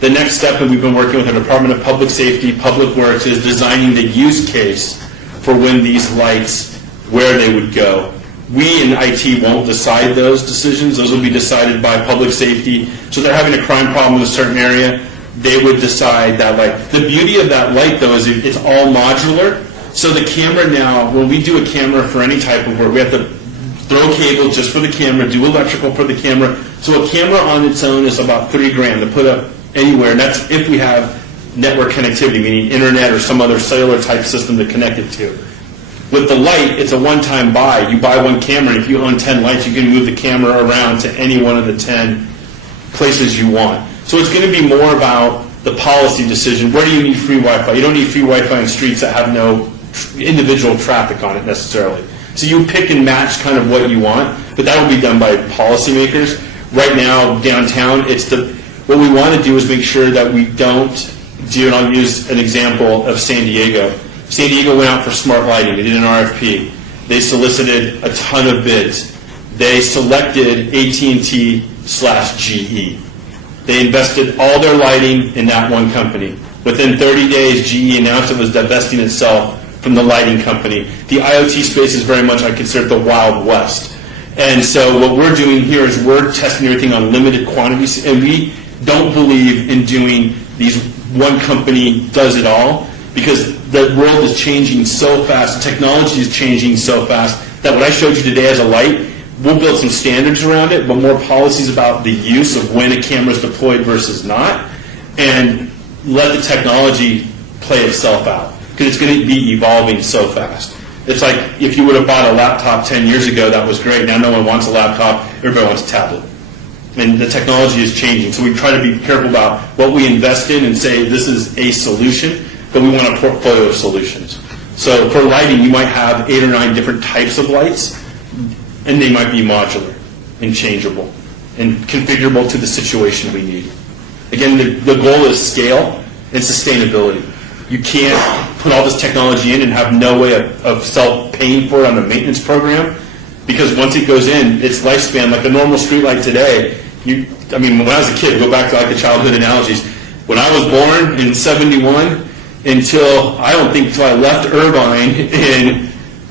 The next step, and we've been working with the Department of Public Safety, Public Works, is designing the use case for when these lights, where they would go. We in IT won't decide those decisions. Those will be decided by public safety. So they're having a crime problem in a certain area, they would decide that light. The beauty of that light, though, is it's all modular. So the camera now, when we do a camera for any type of work, we have to throw cable just for the camera, do electrical for the camera. So a camera on its own is about $3,000 to put up anywhere, and that's if we have network connectivity, meaning internet or some other cellular type system to connect it to. With the light, it's a one-time buy. You buy one camera, and if you own 10 lights, you can move the camera around to any one of the 10 places you want. So it's going to be more about the policy decision. Where do you need free Wi-Fi? You don't need free Wi-Fi in streets that have no individual traffic on it necessarily. So you pick and match kind of what you want, but that will be done by policymakers. Right now, downtown, what we want to do is make sure that we don't do, and I'll use an example of San Diego. San Diego went out for smart lighting. They did an RFP. They solicited a ton of bids. They selected AT&T/GE. They invested all their lighting in that one company. Within 30 days, GE announced it was divesting itself from the lighting company. The IoT space is very much, I consider it the Wild West. And so what we're doing here is we're testing everything on limited quantities, and we don't believe in doing these one company does it all, because the world is changing so fast, technology is changing so fast, that what I showed you today as a light, we'll build some standards around it, but more policies about the use of when a camera is deployed versus not, and let the technology play itself out, because it's going to be evolving so fast. It's like if you would have bought a laptop 10 years ago, that was great. Now no one wants a laptop, everybody wants a tablet. And the technology is changing, so we try to be careful about what we invest in and say this is a solution, but we want a portfolio of solutions. So for lighting, you might have 8 or 9 different types of lights, and they might be modular and changeable and configurable to the situation we need. Again, the goal is scale and sustainability. You can't put all this technology in and have no way of self-paying for it on the maintenance program, because once it goes in, its lifespan, like a normal streetlight today, when I was a kid, go back to like the childhood analogies, when I was born in 71 until I left Irvine in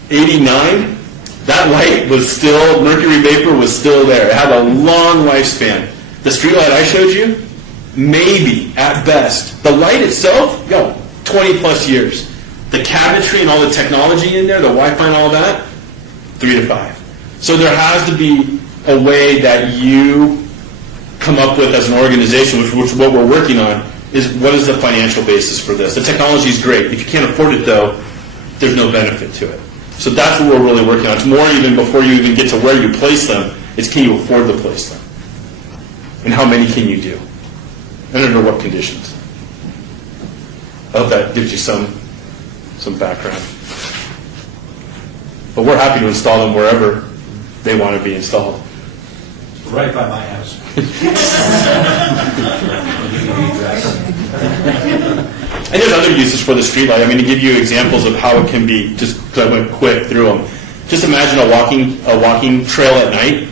89, that light was still, mercury vapor was still there. It had a long lifespan. The streetlight I showed you, maybe at best. The light itself, 20 plus years. The cabinetry and all the technology in there, the Wi-Fi and all that, 3 to 5. So there has to be a way that you come up with as an organization, which is what we're working on, is what is the financial basis for this? The technology is great. If you can't afford it, though, there's no benefit to it. So that's what we're really working on. It's more even before you even get to where you place them, it's can you afford to place them? And how many can you do? And under what conditions? I hope that gives you some background. But we're happy to install them wherever they want to be installed. Right by my house. And there's other uses for the streetlight. To give you examples of how it can be, just because I went quick through them. Just imagine a walking trail at night.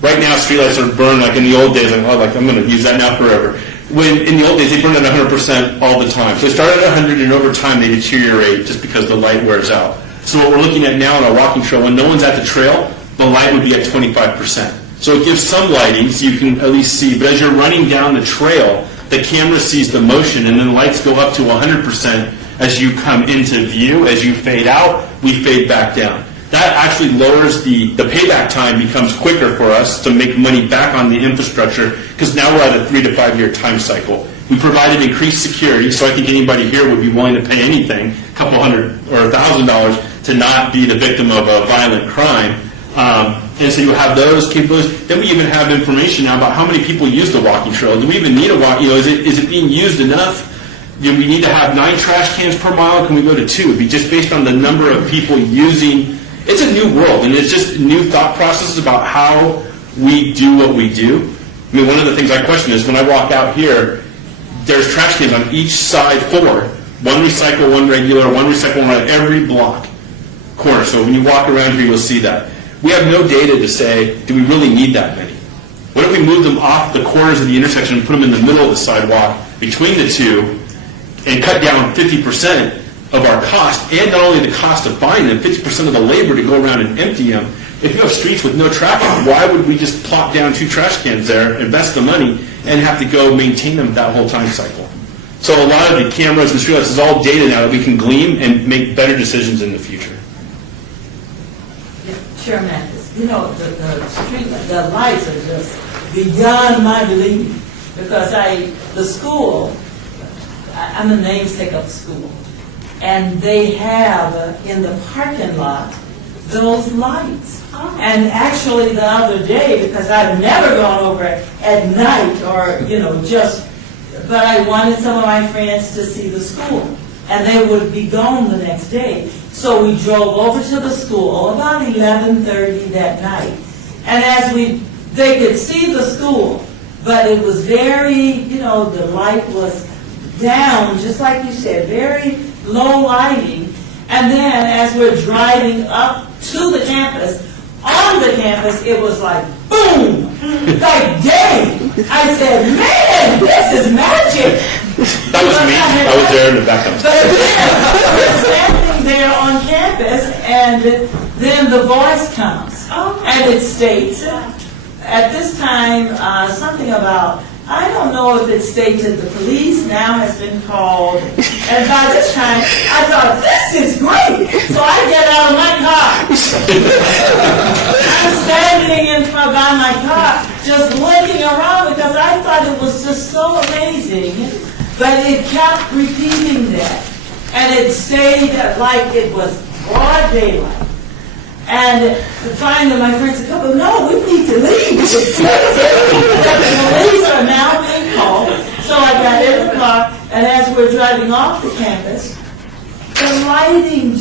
Right now, streetlights are burned like in the old days. I'm going to use that now forever. When in the old days, they burned at 100% all the time. So they started at 100, and over time, they deteriorate just because the light wears out. So what we're looking at now on a walking trail, when no one's at the trail, the light would be at 25%. So it gives some lighting so you can at least see. But as you're running down the trail, the camera sees the motion, and then the lights go up to 100% as you come into view. As you fade out, we fade back down. That actually lowers the payback time, becomes quicker for us to make money back on the infrastructure, because now we're at a 3 to 5 year time cycle. We provided increased security, so I think anybody here would be willing to pay anything, a couple $100 or $1,000, to not be the victim of a violent crime. And so you have those capabilities. Then we even have information now about how many people use the walking trail. Do we even need a walk? Is it being used enough? we need to have 9 trash cans per mile? Can we go to 2? It'd be just based on the number of people using. It's a new world, and it's just new thought processes about how we do what we do. I mean, one of the things I question is when I walk out here, there's trash cans on each side, 4. One recycle, one regular, one recycle, one on every block corner. So when you walk around here, you'll see that. We have no data to say, do we really need that many? What if we move them off the corners of the intersection and put them in the middle of the sidewalk between the two and cut down 50% of our cost, and not only the cost of buying them, 50% of the labor to go around and empty them. If you have streets with no traffic, why would we just plop down 2 trash cans there, invest the money, and have to go maintain them that whole time cycle? So a lot of the cameras and streetlights is all data now that we can glean and make better decisions in the future. Chair Mathis, you know, the lights are just beyond my belief, because the school, I'm a namesake of the school, and they have in the parking lot those lights. And actually the other day, because I've never gone over it at night or, but I wanted some of my friends to see the school, and they would be gone the next day. So we drove over to the school about 11:30 that night. And as they could see the school, but it was very, the light was down, just like you said, very low lighting. And then as we're driving up to the campus, on the campus, it was like, boom, like day. I said, man, this is magic. That was me. I was there in the backup. But we're standing there on campus, and then the voice comes, and it states, at this time, something about, I don't know if it stated the police now has been called, and by this time, I thought, this is great. So I get out of my car. I'm standing in front by my car, just looking around, because I thought it was just so amazing. But it kept repeating that. And it stayed like it was broad daylight. And finally my friends said, no, we need to leave. The police are now being called. So I got in the car, and as we're driving off the campus, the lighting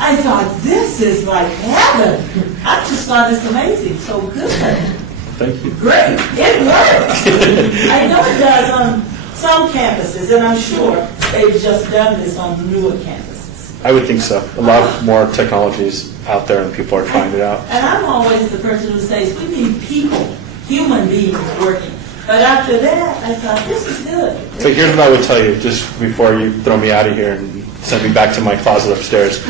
I thought, this is like heaven. I just thought it's amazing. So good. Thank you. Great. It works. I know it does on some campuses, and I'm sure they've just done this on newer campuses. I would think so. A lot more technologies out there, and people are trying it out. And I'm always the person who says, we need people, human beings working. But after that, I thought, this is good. So here's what I would tell you, just before you throw me out of here and send me back to my closet upstairs.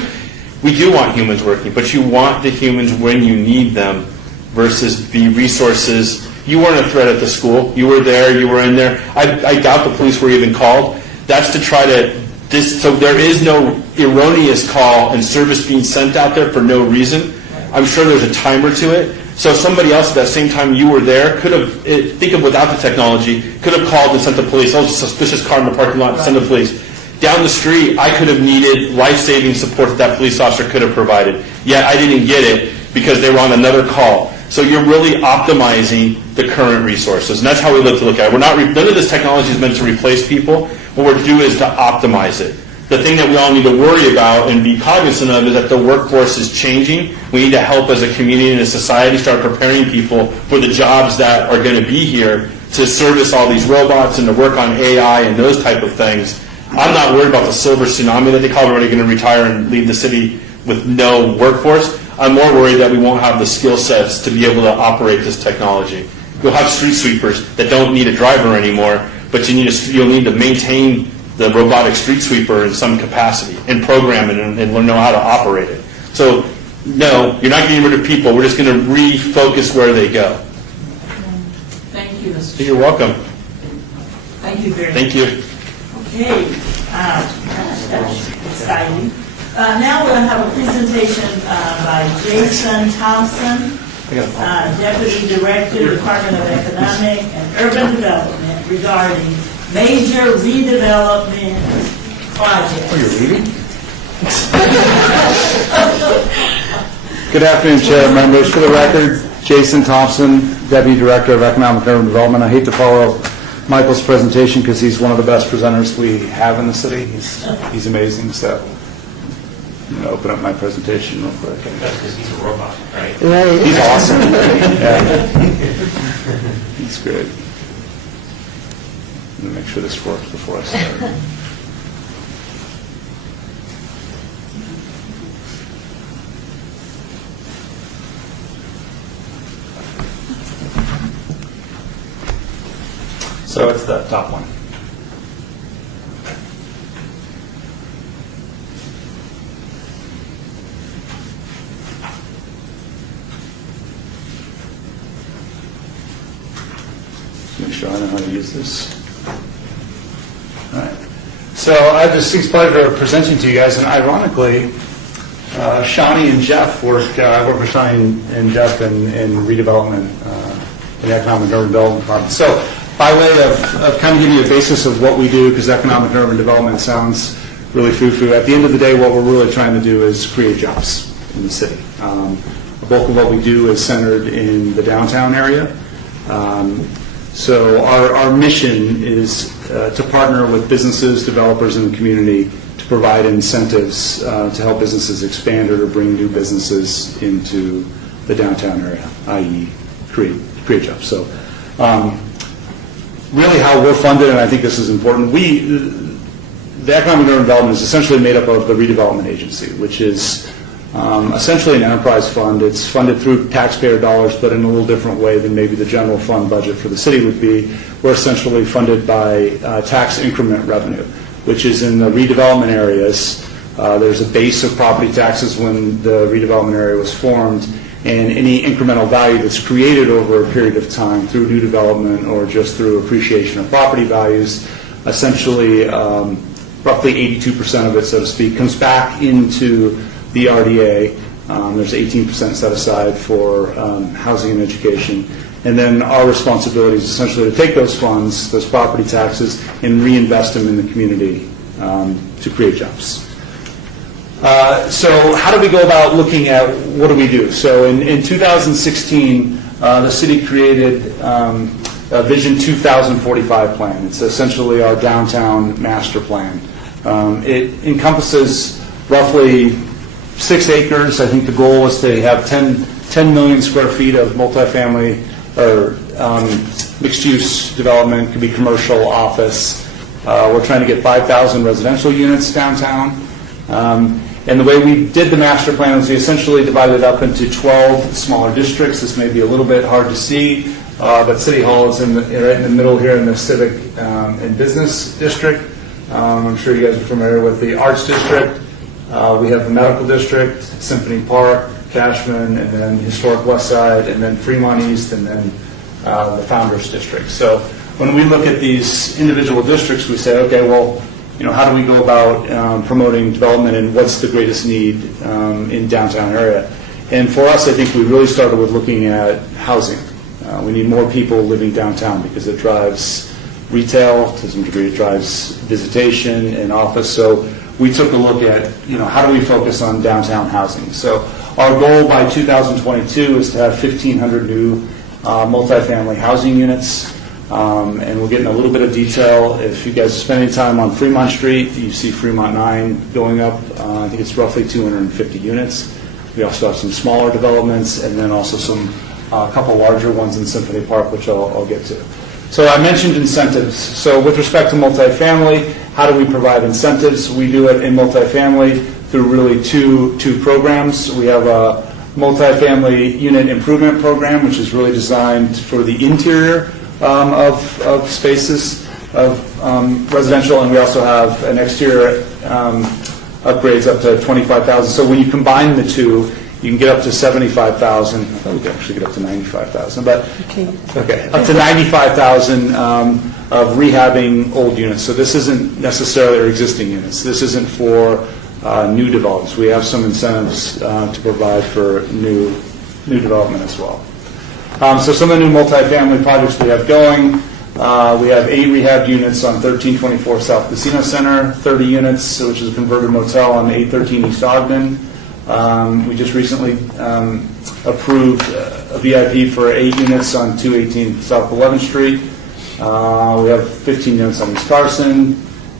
We do want humans working, but you want the humans when you need them versus the resources. You weren't a threat at the school. You were there. You were in there. I doubt the police were even called. That's to try to so there is no erroneous call and service being sent out there for no reason. I'm sure there's a timer to it. So somebody else at that same time you were there could have, think of without the technology, could have called and sent the police. Oh, suspicious car in the parking lot, send the police. Down the street, I could have needed life-saving support that police officer could have provided. Yet I didn't get it because they were on another call. So you're really optimizing the current resources, and that's how we look at it. None of this technology is meant to replace people. What we're doing is to optimize it. The thing that we all need to worry about and be cognizant of is that the workforce is changing. We need to help as a community and a society start preparing people for the jobs that are going to be here to service all these robots and to work on AI and those type of things. I'm not worried about the silver tsunami that they call everybody going to retire and leave the city with no workforce. I'm more worried that we won't have the skill sets to be able to operate this technology. You'll have street sweepers that don't need a driver anymore, but you'll need to maintain the robotic street sweeper in some capacity and program it and know how to operate it. So, no, you're not getting rid of people. We're just going to refocus where they go. Thank you, Mr. You're welcome. Thank you very much. Thank you. Okay, that's exciting. Now we're going to have a presentation by Jason Thompson, Deputy Director, Department of Economic and Urban Development, regarding major redevelopment projects. Oh, you're leaving? Good afternoon, Chair, members. For the record, Jason Thompson, Deputy Director of Economic and Urban Development. I hate to follow Michael's presentation because he's one of the best presenters we have in the city. He's amazing. So I'm going to open up my presentation real quick. That's because he's a robot, right? He's awesome. Yeah. He's great. I'm going to make sure this works before I start. So it's the top one. Make sure I know how to use this. All right. So I have the distinct pleasure of presenting to you guys, and ironically, Shawnee and Jeff work. I work with Shawnee and Jeff in redevelopment, in the economic and urban development department. So, by way of kind of giving you a basis of what we do, because economic and urban development sounds really foo-foo. At the end of the day, what we're really trying to do is create jobs in the city. The bulk of what we do is centered in the downtown area. So our mission is to partner with businesses, developers in the community to provide incentives to help businesses expand or to bring new businesses into the downtown area, i.e. create jobs. So really how we're funded, and I think this is important, the Economic and Urban Development is essentially made up of the Redevelopment Agency, which is essentially an enterprise fund. It's funded through taxpayer dollars, but in a little different way than maybe the general fund budget for the city would be. We're essentially funded by tax increment revenue, which is in the redevelopment areas. There's a base of property taxes when the redevelopment area was formed, and any incremental value that's created over a period of time through new development or just through appreciation of property values, essentially roughly 82% of it, so to speak, comes back into the RDA. There's 18% set aside for housing and education. And then our responsibility is essentially to take those funds, those property taxes, and reinvest them in the community to create jobs. So how do we go about looking at what do we do? So in 2016, the city created a Vision 2045 plan. It's essentially our downtown master plan. It encompasses roughly 6 acres. I think the goal was to have 10 million square feet of multifamily or mixed-use development. Could be commercial, office. We're trying to get 5,000 residential units downtown. And the way we did the master plan was we essentially divided it up into 12 smaller districts. This may be a little bit hard to see, but City Hall is right in the middle here in the Civic and Business District. I'm sure you guys are familiar with the Arts District. We have the Medical District, Symphony Park, Cashman, and then Historic West Side, and then Fremont East, and then the Founders District. So when we look at these individual districts, we say, okay, well, how do we go about promoting development and what's the greatest need in downtown area? And for us, I think we really started with looking at housing. We need more people living downtown because it drives retail, to some degree it drives visitation and office. So we took a look at, how do we focus on downtown housing? So our goal by 2022 is to have 1,500 new multifamily housing units. And we'll get in a little bit of detail. If you guys are spending time on Fremont Street, you see Fremont 9 going up. I think it's roughly 250 units. We also have some smaller developments and then also a couple larger ones in Symphony Park, which I'll get to. So I mentioned incentives. So with respect to multifamily, how do we provide incentives? We do it in multifamily through really two programs. We have a multifamily unit improvement program, which is really designed for the interior of spaces of residential, and we also have an exterior upgrades up to 25,000. So when you combine the two, you can get up to 75,000. I thought we could actually get up to 95,000, but okay, up to 95,000 of rehabbing old units. So this isn't necessarily our existing units. This isn't for new developments. We have some incentives to provide for new development as well. So some of the new multifamily projects we have going, we have 8 rehab units on 1324 South Casino Center, 30 units, which is a converted motel on 813 East Ogden. We just recently approved a VIP for 8 units on 218 South 11th Street. We have 15 units on East Carson.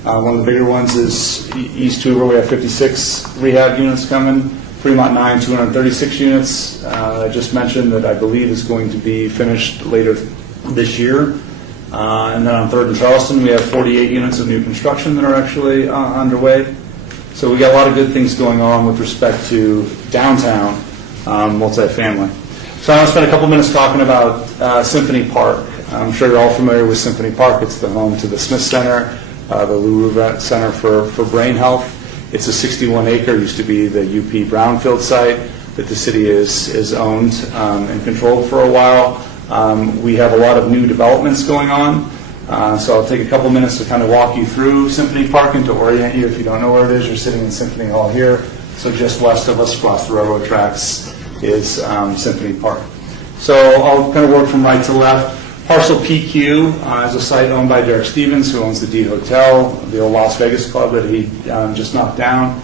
One of the bigger ones is East Hoover. We have 56 rehab units coming. Fremont 9, 236 units. I just mentioned that I believe is going to be finished later this year. And then on 3rd and Charleston, we have 48 units of new construction that are actually underway. So we got a lot of good things going on with respect to downtown multifamily. So I want to spend a couple minutes talking about Symphony Park. I'm sure you're all familiar with Symphony Park. It's the home to the Smith Center, the Lou Rouvette Center for Brain Health. It's a 61-acre, used to be the UP Brownfield site that the city is owned and controlled for a while. We have a lot of new developments going on. So I'll take a couple minutes to kind of walk you through Symphony Park and to orient you. If you don't know where it is, you're sitting in Symphony Hall here. So just west of us, across the railroad tracks, is Symphony Park. So I'll kind of work from right to left. Parcel PQ is a site owned by Derek Stevens, who owns the D Hotel, the old Las Vegas club that he just knocked down.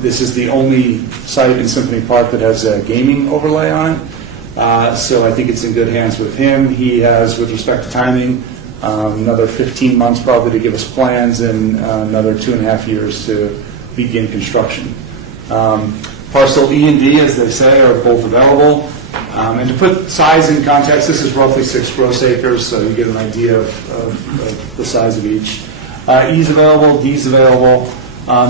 This is the only site in Symphony Park that has a gaming overlay on it. So I think it's in good hands with him. He has, with respect to timing, another 15 months probably to give us plans and another 2.5 years to begin construction. Parcel E and D, as they say, are both available. And to put size in context, this is roughly 6 gross acres, so you get an idea of the size of each. E is available, D is available.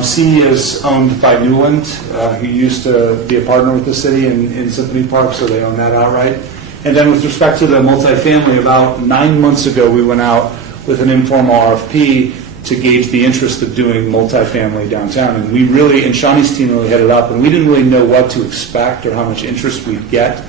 C is owned by Newland, who used to be a partner with the city in Symphony Park, so they own that outright. And then with respect to the multifamily, about 9 months ago, we went out with an informal RFP to gauge the interest of doing multifamily downtown. And we really, and Shawnee's team really headed up, and we didn't really know what to expect or how much interest we'd get.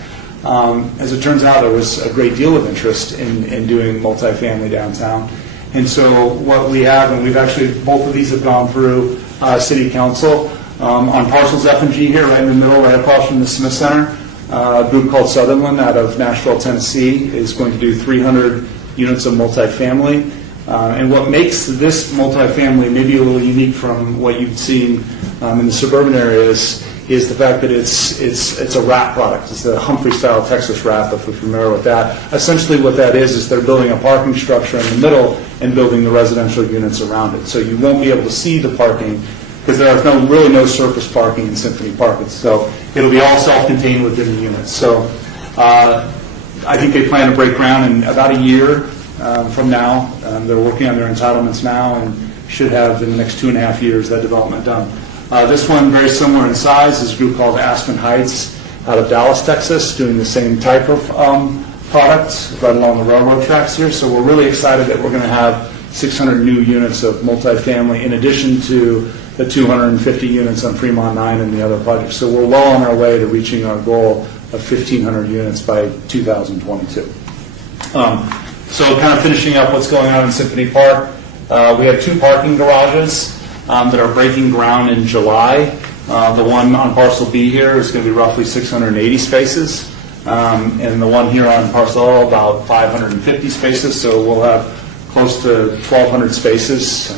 As it turns out, there was a great deal of interest in doing multifamily downtown. And so what we have, and we've actually, both of these have gone through City Council. On parcels F and G here, right in the middle, right across from the Smith Center, a group called Sutherland out of Nashville, Tennessee, is going to do 300 units of multifamily. And what makes this multifamily maybe a little unique from what you've seen in the suburban areas is the fact that it's a wrap product. It's the Humphrey-style Texas wrap, if you're familiar with that. Essentially what that is they're building a parking structure in the middle and building the residential units around it. So you won't be able to see the parking because there is really no surface parking in Symphony Park. So it'll be all self-contained within the units. So I think they plan to break ground in about a year from now. They're working on their entitlements now and should have in the next 2.5 years that development done. This one, very similar in size, is a group called Aspen Heights out of Dallas, Texas, doing the same type of product right along the railroad tracks here. So we're really excited that we're going to have 600 new units of multifamily in addition to the 250 units on Fremont 9 and the other projects. So we're well on our way to reaching our goal of 1,500 units by 2022. So kind of finishing up what's going on in Symphony Park, we have 2 parking garages that are breaking ground in July. The one on parcel B here is going to be roughly 680 spaces, and the one here on parcel L about 550 spaces. So we'll have close to 1,200 spaces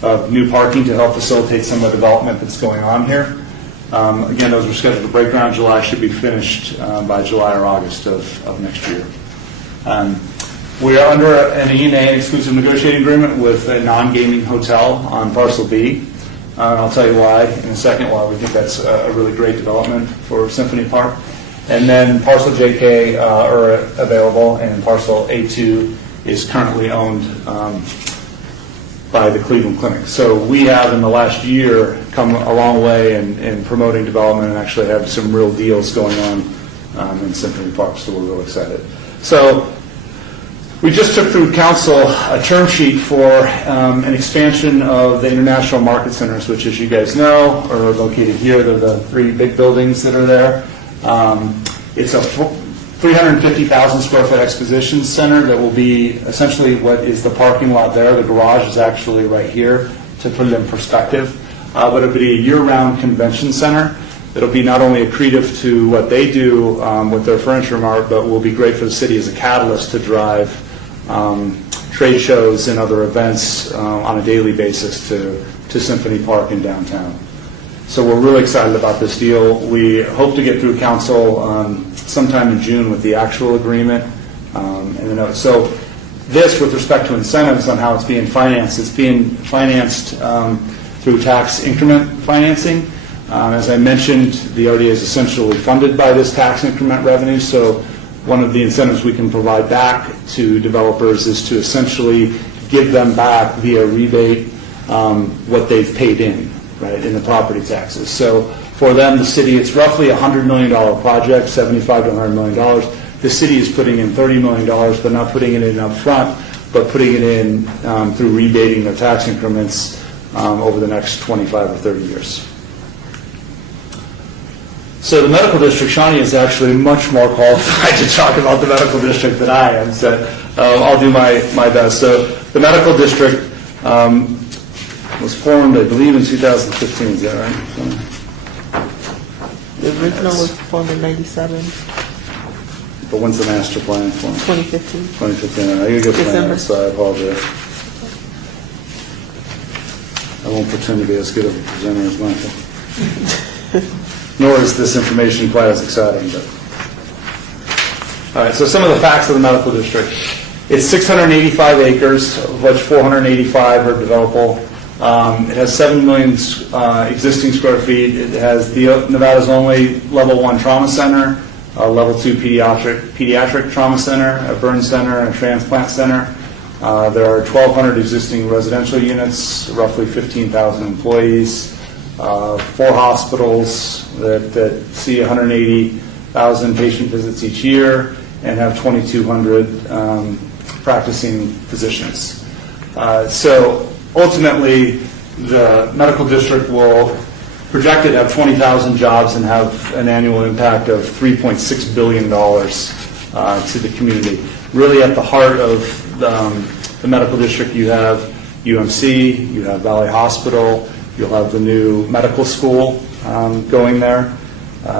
of new parking to help facilitate some of the development that's going on here. Again, those are scheduled to break ground in July, should be finished by July or August of next year. We are under an E&A exclusive negotiating agreement with a non-gaming hotel on parcel B. I'll tell you why in a second, why we think that's a really great development for Symphony Park. And then parcel JK are available, and parcel A2 is currently owned by the Cleveland Clinic. So we have in the last year come a long way in promoting development and actually have some real deals going on in Symphony Park, so we're real excited. So we just took through council a term sheet for an expansion of the International Market Centers, which, as you guys know, are located here. They're the 3 big buildings that are there. It's a 350,000 square foot exposition center that will be essentially what is the parking lot there. The garage is actually right here, to put it in perspective. But it'll be a year-round convention center. It'll be not only accretive to what they do with their furniture mart, but will be great for the city as a catalyst to drive trade shows and other events on a daily basis to Symphony Park in downtown. So we're really excited about this deal. We hope to get through council sometime in June with the actual agreement. So this, with respect to incentives on how it's being financed through tax increment financing. As I mentioned, the RDA is essentially funded by this tax increment revenue, so one of the incentives we can provide back to developers is to essentially give them back via rebate what they've paid in, right, in the property taxes. So for them, the city, it's roughly a $100 million project, $75 to $100 million. The city is putting in $30 million, but not putting it in up front, but putting it in through rebating their tax increments over the next 25 or 30 years. So the medical district, Shawnee is actually much more qualified to talk about the medical district than I am, so I'll do my best. So the medical district was formed, I believe, in 2015, is that right? The original was formed in 97, But when's the master plan formed? 2015. 2015, I gotta go plan December. that, so I apologize. I won't pretend to be as good of a presenter as Michael. Nor is this information quite as exciting, but. All right, so some of the facts of the medical district. It's 685 acres, of which 485 are developable. It has 7 million existing square feet. It has Nevada's only level 1 trauma center, a level 2 pediatric trauma center, a burn center, and a transplant center. There are 1,200 existing residential units, roughly 15,000 employees, 4 hospitals that see 180,000 patient visits each year and have 2,200 practicing physicians. So ultimately, the medical district will projected to have 20,000 jobs and have an annual impact of $3.6 billion to the community. Really at the heart of the medical district, you have UMC, you have Valley Hospital, you'll have the new medical school going there.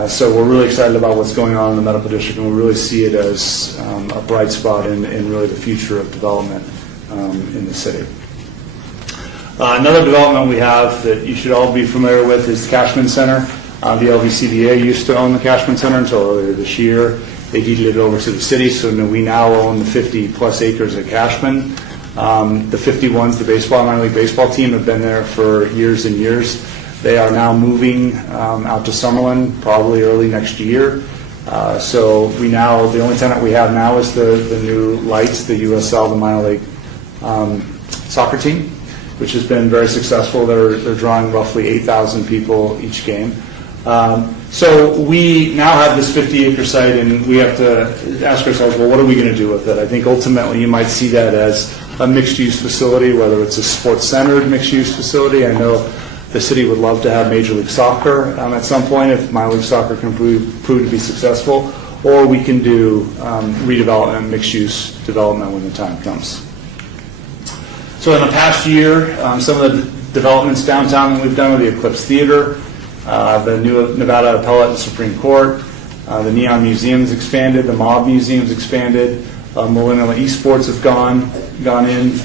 So we're really excited about what's going on in the medical district, and we really see it as a bright spot in really the future of development in the city. Another development we have that you should all be familiar with is the Cashman Center. The LVCVA used to own the Cashman Center until earlier this year. They deeded it over to the city, so we now own the 50-plus acres at Cashman. The 51s, the minor league baseball team, have been there for years and years. They are now moving out to Summerlin, probably early next year. So the only tenant we have now is the new Lights, the USL, the minor league soccer team, which has been very successful. They're drawing roughly 8,000 people each game. So we now have this 50-acre site, and we have to ask ourselves, well, what are we going to do with it? I think ultimately you might see that as a mixed-use facility, whether it's a sports-centered mixed-use facility. I know the city would love to have Major League Soccer at some point if minor league soccer can prove to be successful, or we can do redevelopment, mixed-use development when the time comes. So in the past year, some of the developments downtown that we've done with the Eclipse Theater, the new Nevada Appellate and Supreme Court, the Neon Museum's expanded, the Mob Museum's expanded, Millennial Esports have gone in,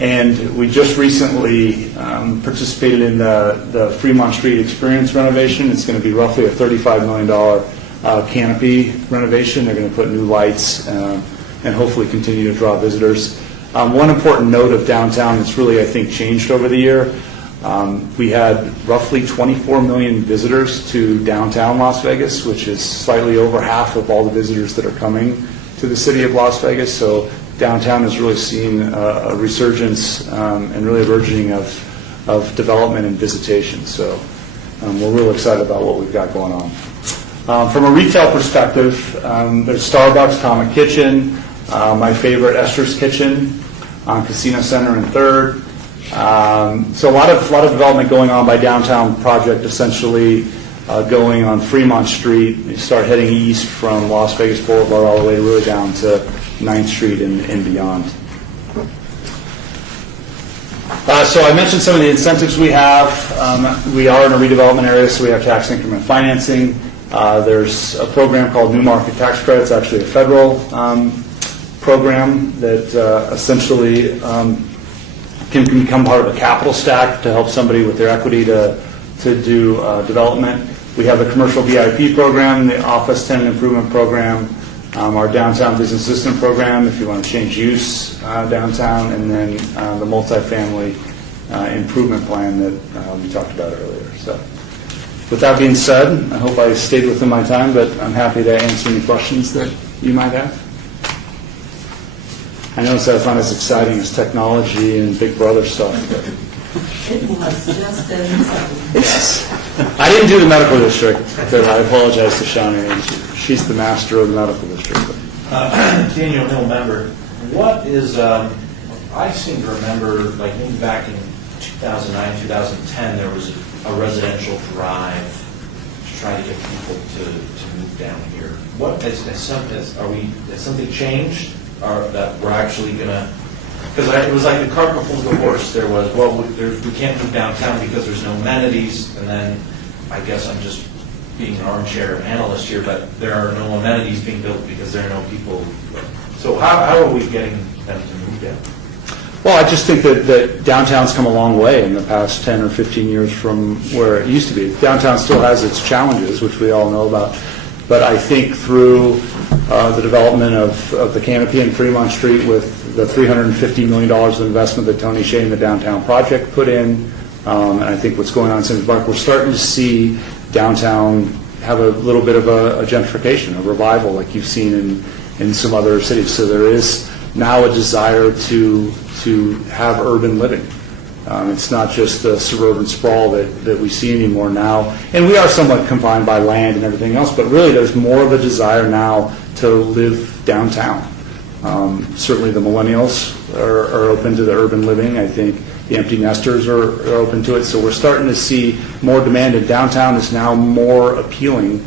and we just recently participated in the Fremont Street Experience renovation. It's going to be roughly a $35 million canopy renovation. They're going to put new lights and hopefully continue to draw visitors. One important note of downtown that's really, I think, changed over the year, we had roughly 24 million visitors to downtown Las Vegas, which is slightly over half of all the visitors that are coming to the city of Las Vegas. So downtown has really seen a resurgence and really a burgeoning of development and visitation. So we're really excited about what we've got going on. From a retail perspective, there's Starbucks, Comet Kitchen, my favorite, Esther's Kitchen on Casino Center and 3rd. So a lot of development going on by downtown project, essentially going on Fremont Street. You start heading east from Las Vegas Boulevard all the way really down to 9th Street and beyond. So I mentioned some of the incentives we have. We are in a redevelopment area, so we have tax increment financing. There's a program called New Market Tax Credits, actually a federal program that essentially can become part of a capital stack to help somebody with their equity to do development. We have the commercial VIP program, the office tenant improvement program, our downtown business assistant program, if you want to change use downtown, and then the multifamily improvement plan that we talked about earlier. So, with that being said, I hope I stayed within my time, but I'm happy to answer any questions that you might have. I know that's not as exciting as technology and Big Brother stuff, but It was just as exciting. I didn't do the medical district. I apologize to Shawnee. She's the master of the medical district. Daniel Hill member, what is, I seem to remember, like maybe back in 2009, 2010, there was a residential drive to try to get people to move down here. What has something changed, or that we're actually gonna? Because it was like the cart before the horse. There was, well, we can't move downtown because there's no amenities, and then I guess I'm just being an armchair analyst here, but there are no amenities being built because there are no people. So how are we getting them to move down? Well, I just think that downtown's come a long way in the past 10 or 15 years from where it used to be. Downtown still has its challenges, which we all know about, but I think through the development of the canopy in Fremont Street with the $350 million of investment that Tony Shea and the downtown project put in, and I think what's going on in Simmons Park, we're starting to see downtown have a little bit of a gentrification, a revival like you've seen in some other cities. So there is now a desire to have urban living. It's not just the suburban sprawl that we see anymore now. And we are somewhat confined by land and everything else, but really there's more of a desire now to live downtown. Certainly the millennials are open to the urban living. I think the empty nesters are open to it. So we're starting to see more demand, and downtown is now more appealing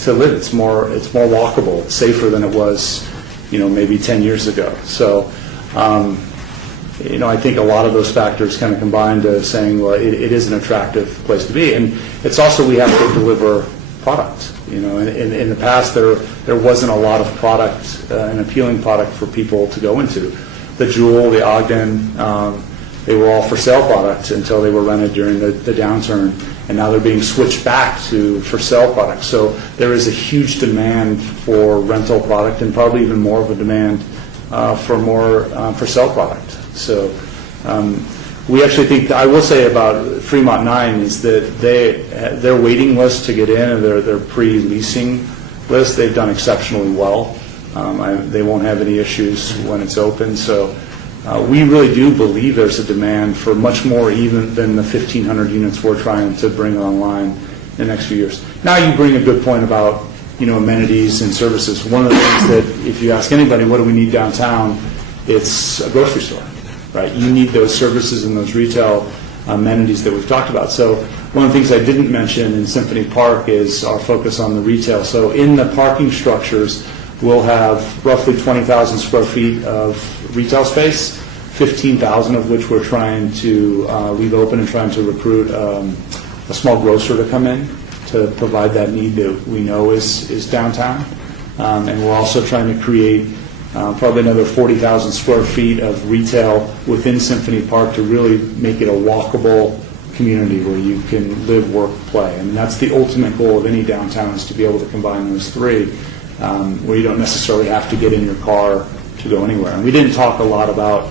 to live. It's more walkable. It's safer than it was, maybe 10 years ago. So, I think a lot of those factors kind of combine to saying, well, it is an attractive place to be. And it's also, we have to deliver product. In the past, there wasn't a lot of product, an appealing product for people to go into. The Jewel, the Ogden, they were all for sale products until they were rented during the downturn, and now they're being switched back to for sale products. So there is a huge demand for rental product, and probably even more of a demand for more for sale product. So we actually think, I will say about Fremont 9 is that their waiting list to get in, and their pre-leasing list, they've done exceptionally well. They won't have any issues when it's open. So we really do believe there's a demand for much more even than the 1,500 units we're trying to bring online in the next few years. Now you bring a good point about amenities and services. One of the things that if you ask anybody, what do we need downtown, it's a grocery store, right? You need those services and those retail amenities that we've talked about. So one of the things I didn't mention in Symphony Park is our focus on the retail. So in the parking structures, we'll have roughly 20,000 square feet of retail space, 15,000 of which we're trying to leave open and trying to recruit a small grocer to come in to provide that need that we know is downtown. And we're also trying to create probably another 40,000 square feet of retail within Symphony Park to really make it a walkable community where you can live, work, play. I mean, that's the ultimate goal of any downtown, is to be able to combine those three, where you don't necessarily have to get in your car to go anywhere. And we didn't talk a lot about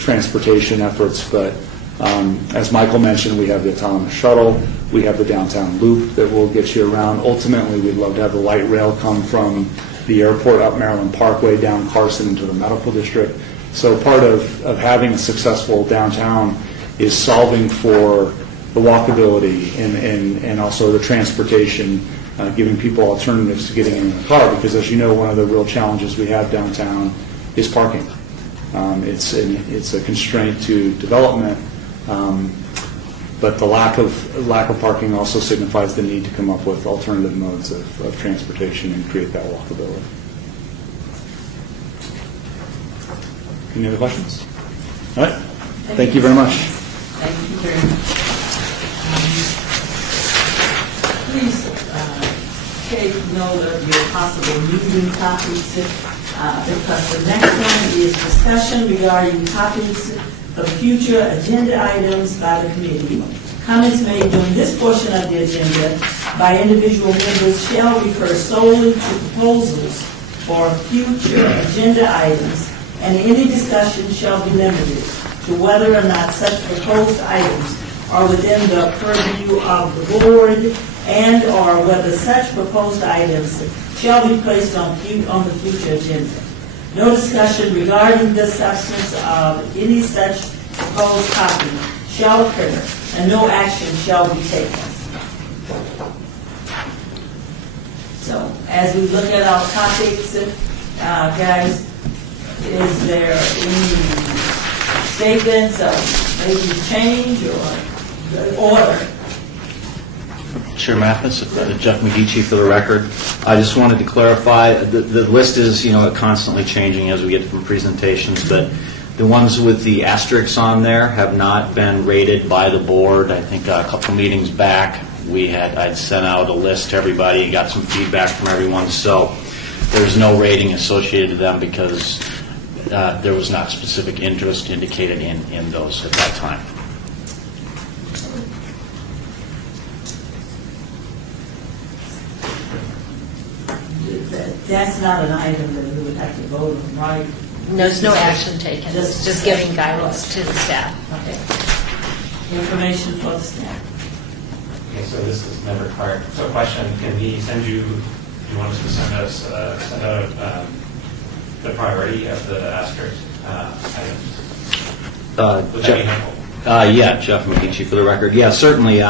transportation efforts, but as Michael mentioned, we have the autonomous shuttle, we have the downtown loop that will get you around. Ultimately, we'd love to have the light rail come from the airport up Maryland Parkway down Carson into the medical district. So part of having a successful downtown is solving for the walkability and also the transportation, giving people alternatives to getting in the car, because as you know, one of the real challenges we have downtown is parking. It's a constraint to development, but the lack of parking also signifies the need to come up with alternative modes of transportation and create that walkability. Any other questions? All right. Thank you very much. Thank you very much. Please take note of your possible meeting copies, because the next one is discussion regarding copies of future agenda items by the committee. Comments made during this portion of the agenda by individual members shall refer solely to proposals for future agenda items, and any discussion shall be limited to whether or not such proposed items are within the purview of the board and/or whether such proposed items shall be placed on the future agenda. No discussion regarding the substance of any such proposed copy shall occur, and no action shall be taken. So, as we look at our topics, guys, is there any statements of maybe change or order? Chair Mathis, Jeff McGeechee for the record. I just wanted to clarify, the list is, constantly changing as we get from presentations, but the ones with the asterisks on there have not been rated by the board. I think a couple meetings back, I'd sent out a list to everybody, got some feedback from everyone, so there's no rating associated to them because there was not specific interest indicated in those at that time. That's not an item that we would have to vote on, right? There's no action taken, it's just giving guidance to the staff. Okay. Information for the staff. Okay, so this is never required. So question, can we send you, do you want us to send out the priority of the asterisk items? Would that be helpful? Yeah, Jeff McGeechee for the record. Yeah, certainly.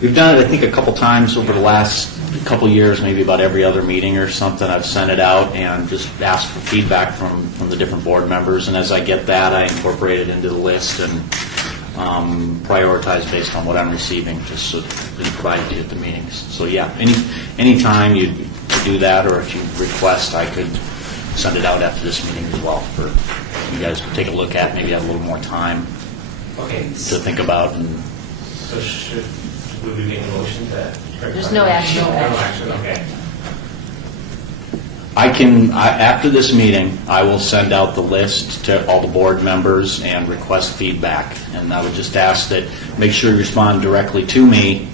We've done it, I think, a couple times over the last couple years, maybe about every other meeting or something. I've sent it out and just asked for feedback from the different board members. And as I get that, I incorporate it into the list and prioritize based on what I'm receiving, just so it's provided to you at the meetings. So yeah, any time you do that, or if you request, I could send it out after this meeting as well for you guys to take a look at. Maybe have a little more time to think about. And so would we make a motion to? There's no action. No action, okay. After this meeting, I will send out the list to all the board members and request feedback. And I would just ask that make sure you respond directly to me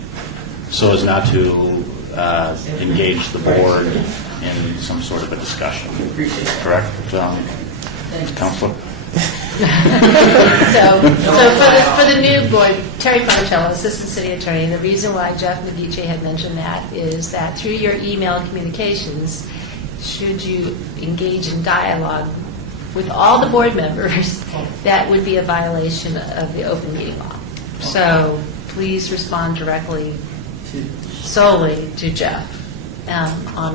so as not to engage the board in some sort of a discussion. Correct, Councilor? So for the new board, Terry Fonticello, Assistant City Attorney, the reason why Jeff McGeechee had mentioned that is that through your email communications, should you engage in dialogue with all the board members, that would be a violation of the open meeting law. So please respond directly solely to Jeff on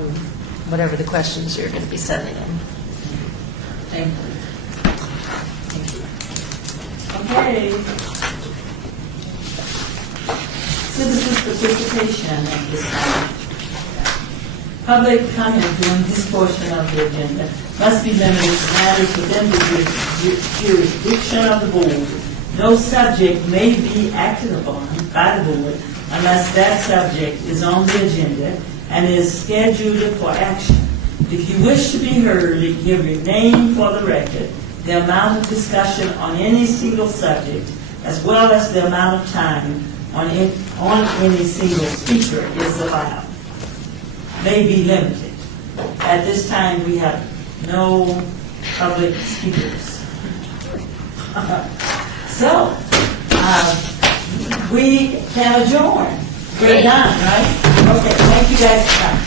whatever the questions you're going to be sending him. Thank you. Okay. Citizens' participation at this time. Public comment during this portion of the agenda must be limited to matters within the jurisdiction of the board. No subject may be acted upon by the board unless that subject is on the agenda and is scheduled for action. If you wish to be heard, give your name for the record, the amount of discussion on any single subject, as well as the amount of time on any single speaker is allowed. May be limited. At this time, we have no public speakers. So, we can adjourn. We're done, right? Okay, thank you guys for coming.